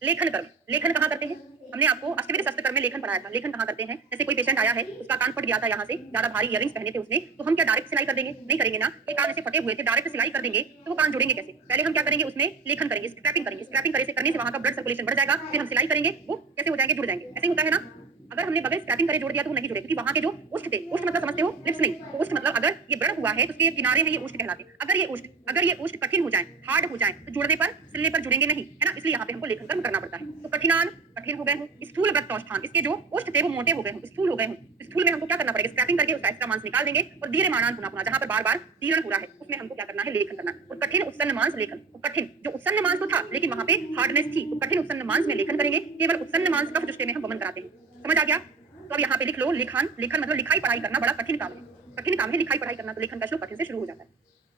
लेखन कर्म। लेखन कहाँ करते हैं, हमने आपको अष्टविध शस्त्र कर्म में लेखन पढ़ाया था। लेखन कहाँ करते हैं, जैसे कोई पेशेंट आया है, उसका कान फट गया था, यहाँ से ज्यादा भारी इयररिंग्स पहने थे उसने, तो हम क्या डायरेक्ट सिलाई कर देंगे, नहीं करेंगे ना। एक कान ऐसे फटे हुए थे, डायरेक्ट सिलाई कर देंगे तो वो कान जोड़ेंगे कैसे, पहले हम क्या करेंगे, उसमें लेखन करेंगे, स्क्रैपिंग करेंगे। स्क्रैपिंग करने से वहां का ब्लड सर्कुलेशन बढ़ जाएगा, फिर हम सिलाई करेंगे, वो कैसे हो जाएंगे, जुड़ जाएंगे। ऐसे ही होता है ना। अगर हमने बगैर स्क्रैपिंग करे जोड़ दिया तो वो नहीं जुड़े, क्योंकि वहां के जो उष्ठ थे, उष्ठ मतलब समझते हो, लिप्स नहीं, तो उष्ठ मतलब अगर ये ब्लड हुआ है तो उसके किनारे हैं, ये उष्ठ कहलाते हैं। अगर ये उष्ठ कठिन हो जाए, हार्ड हो जाए, तो जुड़ने पर, सिलने पर जुड़ेंगे नहीं, है ना। इसलिए यहाँ पे हमको लेखन कर्म करना पड़ता है। तो कठिनान कठिन हो गए हो, स्थूल व्रतौष्ठान, इसके जो उष्ठ थे वो मोटे हो गए हो, स्थूल हो गए हो। स्थूल में हमको क्या करना पड़ेगा, स्क्रैपिंग करके उसका एक्स्ट्रा मांस निकाल देंगे, और दीर्घमाणान पुनः जहां पर बार बार दीर्ण हो रहा है उसमें हमको क्या करना है, लेखन करना है। और कठिन उत्सन्न मांस लेखन, तो कठिन जो उत्सन्न मांस तो था लेकिन वहां पे हार्डनेस थी, तो कठिन उत्सन्न मांस में लेखन करेंगे। केवल उत्सन्न मांस कफ दृष्टि में हम वमन कराते हैं। समझ आ गया। तो अब यहाँ पे लिख लो, लेखन, लेखन मतलब लिखाई पढ़ाई करना बड़ा कठिन काम है, कठिन काम है लिखाई पढ़ाई करना। तो लेखन का श्लोक कठिन से शुरू हो जाता है।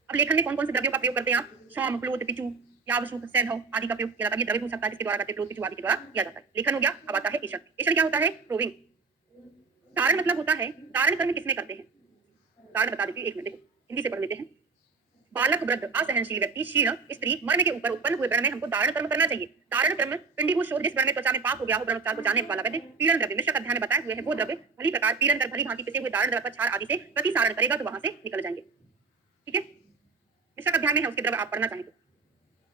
अब लेखन में कौन कौन से द्रव्यों का प्रयोग करते हैं आप, सौम, क्लोथ, पिचू, यावशुक, सैंधव आदि का प्रयोग किया जाता है। ये द्रव्य पूछ सकता है किसके द्वारा करते हैं, क्लोथ, पिचू आदि के द्वारा किया जाता है। लेखन हो गया। अब आता है ऐषण। ऐषण क्या होता है, प्रोविंग। धारण मतलब होता है, धारण कर्म किसमें करते हैं, धारण बता देती हूँ, एक मिनट देखो, हिंदी से पढ़ लेते हैं। बालक, वृद्ध, असहनशील व्यक्ति, क्षीण, स्त्री, मर्म के ऊपर उत्पन्न हुए व्रण में हमको धारण कर्म करना चाहिए। धारण कर्म पिंडीभूत शोध, जिस व्रण में त्वचा में पाक हो गया हो, व्रणोपचार को जाने वाला व्यक्ति पीड़न द्रव्य मिश्रक अध्याय में बताए हुए हैं, वो द्रव्य भली प्रकार पीड़न कर भली भांति पिसे हुए धारण द्रव्य छार आदि से प्रतिसारण करेगा, तो वहां से निकल जाएंगे, ठीक है। मिश्रक अध्याय में है उसके द्रव्य, आप पढ़ना चाहें तो।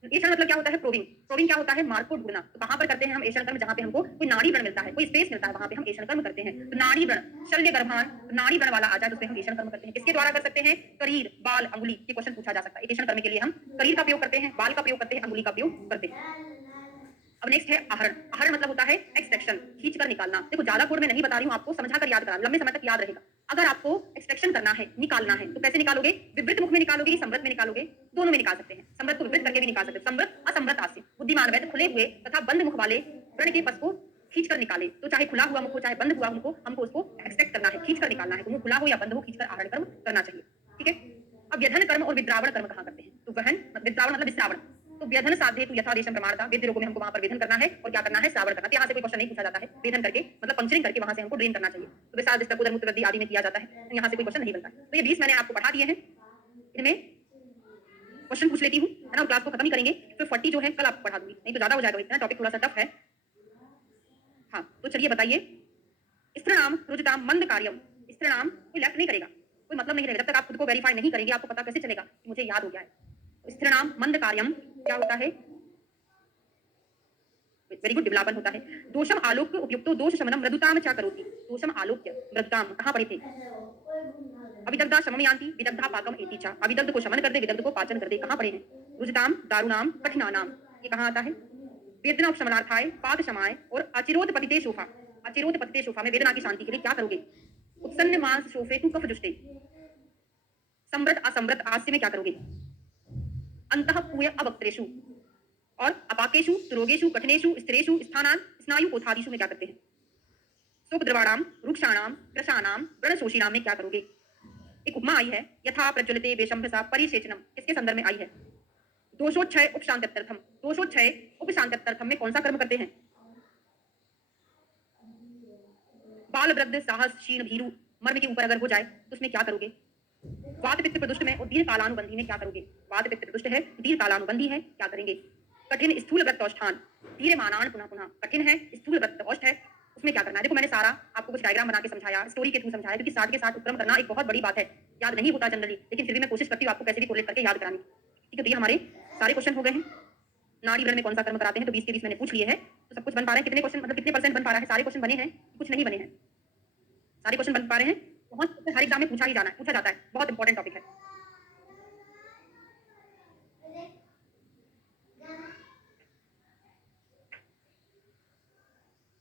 ऐषण मतलब क्या होता है, प्रोविंग। प्रोविंग क्या होता है, मार्ग को ढूंढना। तो कहां पर करते हैं हम ऐषण कर्म, जहां पे हमको कोई नाड़ी व्रण मिलता है, कोई स्पेस मिलता है, वहां पे हम ऐषण कर्म करते हैं। तो नाड़ी व्रण, शल्य गर्भान, नाड़ी व्रण वाला आ जाए तो उसमें हम ऐषण कर्म करते हैं। किसके द्वारा कर सकते हैं, करीर, बाल, अंगुली, ये क्वेश्चन पूछा जा सकता है। ऐषण कर्म के लिए हम करीर का प्रयोग करते हैं, बाल का प्रयोग करते हैं, अंगुली का प्रयोग करते हैं। अब नेक्स्ट है आहरण। आहरण मतलब होता है एक्सट्रैक्शन, खींच कर निकालना। देखो ज्यादा कोड में नहीं बता रही हूँ, आपको समझा कर याद करा, लंबे समय तक याद रहेगा। अगर आपको एक्सट्रैक्शन करना है, निकालना है, तो कैसे निकालोगे, विवृत मुख में निकालोगे या समृत में निकालोगे, दोनों में निकाल सकते हैं। समृत को विवृत करके भी निकाल सकते हैं, समृत असमृत आस्य। बुद्धिमान वैद्य खुले हुए तथा बंद मुख वाले व्रण के पस को खींच कर निकाले। तो चाहे खुला हुआ मुख हो चाहे बंद हुआ मुख हो, हमको उसको एक्सट्रैक्ट करना है, खींच कर निकालना है। तो मुख खुला हो या बंद हो, खींच कर आहरण कर्म करना चाहिए, ठीक है। अब व्यधन कर्म और विद्रावण कर्म कहाँ करते हैं, तो वहन, विद्रावण मतलब विश्रावण। तो व्यधन साधे तो यथा देशम प्रमाणता, वेद रोगों में हमको वहां पर वेधन करना है और क्या करना है, श्रावण करना। यहाँ से कोई क्वेश्चन नहीं पूछा जाता है, वेधन करके मतलब पंक्चरिंग करके वहां से हमको ड्रेन करना चाहिए। तो विशाल दिष्ट उदर मूत्र वृद्धि आदि में किया जाता है, यहाँ से कोई क्वेश्चन नहीं बनता है। तो ये 20 मैंने आपको पढ़ा दिए हैं, इनमें क्वेश्चन पूछ लेती हूँ, है ना। क्लास को खत्म ही करेंगे, फिर 40 जो है कल आपको पढ़ा दूंगी, नहीं तो ज्यादा हो जाएगा, इतना टॉपिक थोड़ा सा टफ है। हाँ तो चलिए बताइए, स्त्रीणाम रुजताम मंद कार्यम। स्त्रीणाम कोई लेफ्ट नहीं करेगा, कोई मतलब नहीं रहेगा, जब तक आप खुद को वेरीफाई नहीं करेंगे आपको पता कैसे चलेगा कि मुझे याद हो गया है। स्त्रीणाम मंद कार्यम क्या होता है, वेरी गुड, विलापन होता है। दोषम आलोक्य उपयुक्तो दोष शमनम मृदुताम च करोति। दोषम आलोक्य, मृदुताम कहां पढ़े थे, अविदग्धा शमम यान्ति विदग्धा पाकम एति च। अविदग्ध को शमन कर दे, विदग्ध को पाचन कर दे, कहां पढ़े हैं। रुजताम, दारुणाम, कठिनानाम, ये कहां आता है। वेदना उपशमनार्थाय, पाक शमाय और अचिरोत पतिते शोफा। अचिरोत पतिते शोफा में वेदना की शांति के लिए क्या करोगे, उत्सन्न मांस शोफे तु कफ जुष्टे। समृत असमृत आस्य में क्या करोगे? अंतः पूय अवक्त्रेषु और अपाकेषु तुरोगेषु कठिनेषु स्त्रेषु स्थानान स्नायु कोठादिषु में क्या करते हैं? सुखद्रवाणाम रुक्षाणाम कृशानाम व्रणशोषिणाम में क्या करोगे? एक उपमा आई है, यथा प्रज्वलिते वेशंभसा परिसेचनम, किसके संदर्भ में आई है? दोषोच्छय उपशांत्यर्थम। दोषोच्छय उपशांत्यर्थम में कौन सा कर्म करते हैं? बाल वृद्ध साहस क्षीण भीरु मर्म के ऊपर अगर हो जाए तो उसमें क्या करोगे? वात पित्त प्रदुष्ट में और दीर्घ कालानुबंधी में क्या करोगे? वात पित्त प्रदुष्ट है, दीर्घ कालानुबंधी है, क्या करेंगे? कठिन स्थूल व्रतौष्ठान धीर्यमानान पुनः पुनः, कठिन है स्थूल व्रतौष्ठ है, उसमें क्या करना है? देखो मैंने सारा आपको कुछ डायग्राम बना के समझाया, स्टोरी के थ्रू समझाया, क्योंकि साथ के साथ उत्क्रम करना एक बहुत बड़ी बात है, याद नहीं होता जनरली, लेकिन फिर भी मैं कोशिश करती हूँ आपको कैसे भी कोलेट करके याद करानी। ठीक है, तो ये हमारे सारे क्वेश्चन हो गए हैं। नाड़ी व्रण में कौन सा कर्म कराते हैं, तो 20 के 20 मैंने पूछ लिए है, तो सब कुछ बन पा रहा है? कितने क्वेश्चन मतलब कितने परसेंट बन पा रहा है? सारे क्वेश्चन बने हैं, कुछ नहीं बने हैं? सारे क्वेश्चन बन पा रहे हैं? बहुत हर एग्जाम में पूछा ही जाना है, पूछा जाता है, बहुत इंपॉर्टेंट टॉपिक है।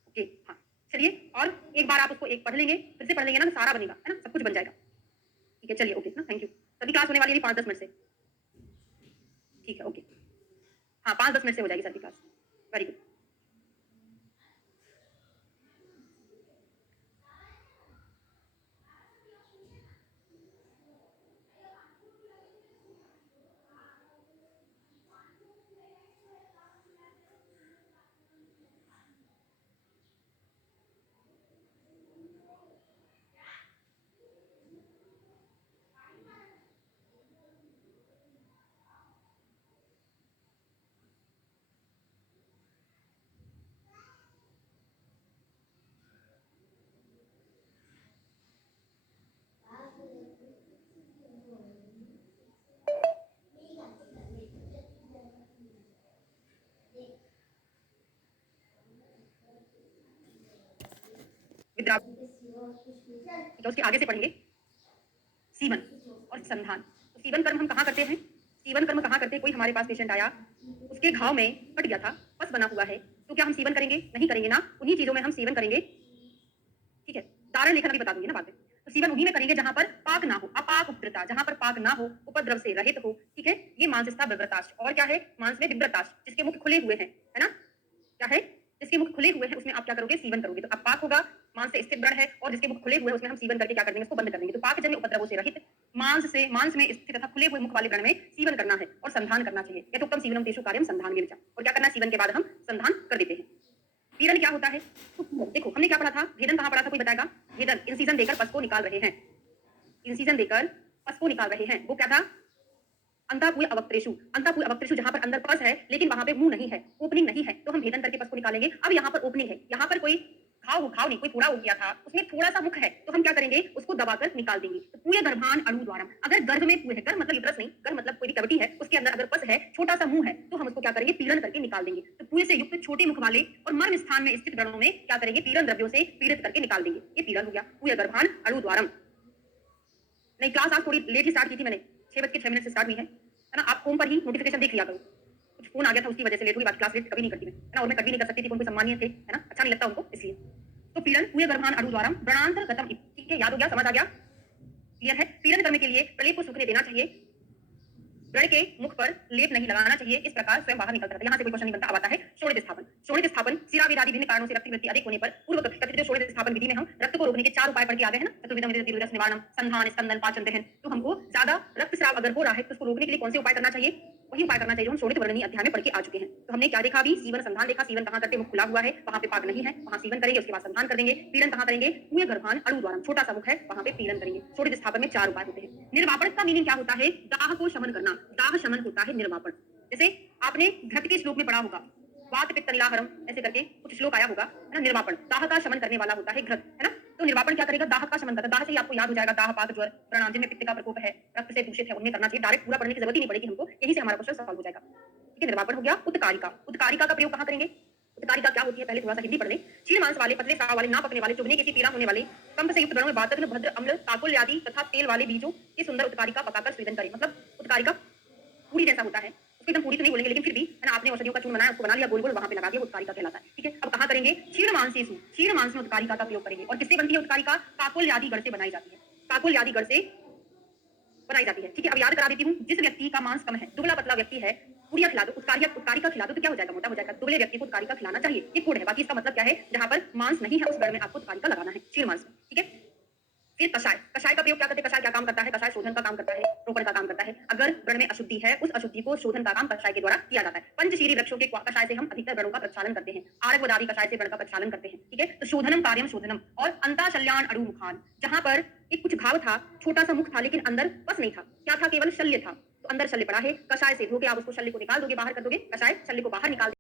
ओके, हाँ चलिए, और एक बार आप उसको एक पढ़ लेंगे, फिर से पढ़ लेंगे ना तो सारा बनेगा, है ना, सब कुछ बन जाएगा। ठीक है, चलिए, ओके ना, थैंक यू। सभी क्लास होने वाली है 5-10 मिनट से। ठीक है, ओके, हाँ 5-10 मिनट से हो जाएगी सभी क्लास। Very good. विद्रा ठीक है, उसके आगे से पढ़ेंगे सीवन और संधान। तो सीवन कर्म हम कहाँ करते हैं? सीवन कर्म कहाँ करते हैं? कोई हमारे पास पेशेंट आया, उसके घाव में कट गया था, पस बना हुआ है, तो क्या हम सीवन करेंगे? नहीं करेंगे ना, उन्हीं चीजों में हम सीवन करेंगे। ठीक है, दारण लेखन अभी बता दूंगी ना बाद में। तो सीवन उन्हीं में करेंगे जहां पर पाक ना हो, अपाक उपद्रता, जहां पर पाक ना हो, उपद्रव से रहित हो। ठीक है, ये मांसस्था विव्रताश। और क्या है? मांस में विव्रताश, जिसके मुख खुले हुए हैं, है ना, क्या है? जिसके मुख खुले हुए हैं उसमें आप क्या करोगे? सीवन करोगे। तो अब पाक होगा, मांस से स्थित ब्रण है, और जिसके मुख खुले हुए हैं उसमें हम सीवन करके क्या कर देंगे? उसको बंद कर देंगे। तो पाक जन्य उपद्रवों से रहित मांस में स्थित तथा खुले हुए मुख वाले ब्रण में सीवन करना है और संधान करना चाहिए। या तो उत्तम सीवनम तेषु कार्यम संधान में। और क्या करना है? सीवन के बाद हम संधान कर देते हैं। पीड़न क्या होता है? तो देखो हमने क्या पढ़ा था, भेदन कहाँ पढ़ा था, कोई बताएगा? भेदन इंसीजन देकर पस को निकाल रहे हैं, इंसीजन देकर पस को निकाल रहे हैं, वो क्या था? अंतापुय अवक्त्रेषु। अंतापुय अवक्त्रेषु जहां पर अंदर पस है लेकिन वहां पे मुंह नहीं है, ओपनिंग नहीं है, तो हम भेदन करके पस को निकालेंगे। अब यहाँ पर ओपनिंग है, यहाँ पर कोई घाव नहीं, कोई पूरा हो गया था, उसमें थोड़ा सा मुख है, तो हम क्या करेंगे? उसको दबाकर निकाल देंगे। तो पूय गर्भान अणु द्वारा, अगर गर्भ में पूय है, गर्भ मतलब यूट्रस नहीं, गर्भ मतलब कोई भी कैविटी है, उसके अंदर अगर पस है, छोटा सा मुंह है, तो हम उसको क्या करेंगे? पीड़न करके निकाल देंगे। तो पूय से युक्त छोटे मुख वाले और मर्म स्थान में स्थित गणों में क्या करेंगे? पीड़न द्रव्यों से पीड़ित करके निकाल देंगे। ये पीड़न हो गया, पूय गर्भान अणु द्वारम। नहीं, क्लास आज थोड़ी लेट ही स्टार्ट की थी मैंने, 6:06 से स्टार्ट हुई है ना। आप होम पर ही नोटिफिकेशन देख लिया करो, कुछ फोन आ गया था उसकी वजह से लेट हुई, बात क्लास लेट कभी नहीं करती मैं, है ना, और मैं कभी नहीं कर सकती थी, उनको सम्मानीय थे, है ना, अच्छा नहीं लगता उनको, इसलिए। तो पीड़न पूय गर्भान अणु द्वारा व्रणांतर गतम, ठीक है, याद हो गया, समझ आ गया, क्लियर है। पीड़न करने के लिए प्रलेप को सूखने देना चाहिए, व्रण के मुख पर लेप नहीं लगाना चाहिए, इस प्रकार स्वयं बाहर निकलता रहता है। यहाँ से कोई क्वेश्चन नहीं बनता। अब आता है शोणित स्थापन। शोणित स्थापन सिरावेदादि विभिन्न कारणों से रक्त वृद्धि अधिक होने पर पूर्व कथित जो शोणित स्थापन विधि में हम रक्त को रोकने के 4 उपाय पढ़ के आ गए हैं ना, चतुर्विधम विधि विरस निवारणम, संधान, स्कंदन, पाचन, दहन। तो हमको ज्यादा रक्तस्राव अगर हो रहा है तो उसको रोकने के लिए कौन से उपाय करना चाहिए? वही उपाय करना चाहिए जो हम शोणित वर्णनीय अध्याय में पढ़ के आ चुके हैं। तो हमने क्या देखा? अभी सीवन संधान देखा। सीवन कहाँ करते? मुख खुला हुआ है, वहां पे पाक नहीं है, वहां सीवन करेंगे, उसके बाद संधान कर देंगे। पीड़न कहाँ करेंगे? पूय गर्भान अणु द्वारा, छोटा सा मुख है, वहां पे पीड़न करेंगे। शोणित स्थापन में 4 उपाय होते हैं। निर्वापण का मीनिंग क्या होता है? दाह को शमन करना, दाह शमन होता है निर्वापण। जैसे आपने घृत के श्लोक में पढ़ा होगा, वात पित्त निलाहरम ऐसे करके कुछ श्लोक आया होगा, है ना। निर्वापण दाह का शमन करने वाला होता है घृत, है ना। तो निर्वापण क्या करेगा? दाह का शमन करता है। दाह से ही आपको याद हो जाएगा, दाह पाक ज्वर प्रणाम, जिनमें पित्त का प्रकोप है, रक्त से दूषित है, उनमें करना चाहिए। डायरेक्ट पूरा पढ़ने की जरूरत ही नहीं पड़ेगी हमको, यही से हमारा क्वेश्चन सॉल्व हो जाएगा। ठीक है, निर्वापण हो गया। उत्कारिका, उत्कारिका का प्रयोग कहाँ करेंगे? उत्कारिका क्या होती है? पहले थोड़ा सा हिंदी पढ़ लें। क्षीण मांस वाले, पतले स्राव वाले, ना पकने वाले, चुभने की पीड़ा होने वाले, कंप से युक्त गणों में वातग्न, भद्र, अम्ल, काकुल आदि तथा तेल वाले बीजों की सुंदर उत्कारिका पकाकर स्वेदन करें। मतलब उत्कारिका पूरी जैसा होता है, उसको एकदम पूरी तो नहीं बोलेंगे, लेकिन फिर भी, है ना, आपने औषधियों का चूर्ण बनाया, उसको बना लिया, गोल गोल वहां पे लगा दिया, उत्कारिका कहलाता है। ठीक है, अब कहाँ करेंगे? क्षीण मांसेषु, क्षीण मांस में उत्कारिका का प्रयोग करेंगे। और किससे बनती है उत्कारिका? काकुल आदि गण से बनाई जाती है, काकुल आदि गण से बनाई जाती है। ठीक है, अब याद करा देती हूँ, जिस व्यक्ति का मांस कम है, दुबला पतला व्यक्ति है, पूरियां खिला दो, उत्कारी का खिला दो तो क्या हो जाएगा, मोटा हो जाएगा। दुबले व्यक्ति को उत्कारी का खिलाना चाहिए, ये कोड है। बाकी इसका मतलब क्या है, जहां पर मांस नहीं है उस गढ़ में आपको उत्कारी का लगाना है, शीर मांस में। ठीक है, फिर कषाय, कषाय का प्रयोग क्या करते हैं, कषाय क्या काम करता है, कषाय शोधन का काम करता है, रोपण का काम करता है। अगर व्रण में अशुद्धि है, उस अशुद्धि को शोधन का काम कषाय के द्वारा किया जाता है। पंचशीरी वृक्षों के कषाय से हम अधिकतर व्रणों का प्रक्षालन करते हैं, आरक वदारी कषाय से व्रण का प्रक्षालन करते हैं। ठीक है, तो शोधनम कार्यम शोधनम। और अंताशल्याण अड़ु मुखान, जहां पर एक कुछ घाव था, छोटा सा मुख था लेकिन अंदर पस नहीं था, क्या था, केवल शल्य था, तो अंदर शल्य पड़ा है, कषाय से धो के आप उसको शल्य को निकाल दोगे, बाहर कर दोगे, कषाय शल्य को बाहर निकाल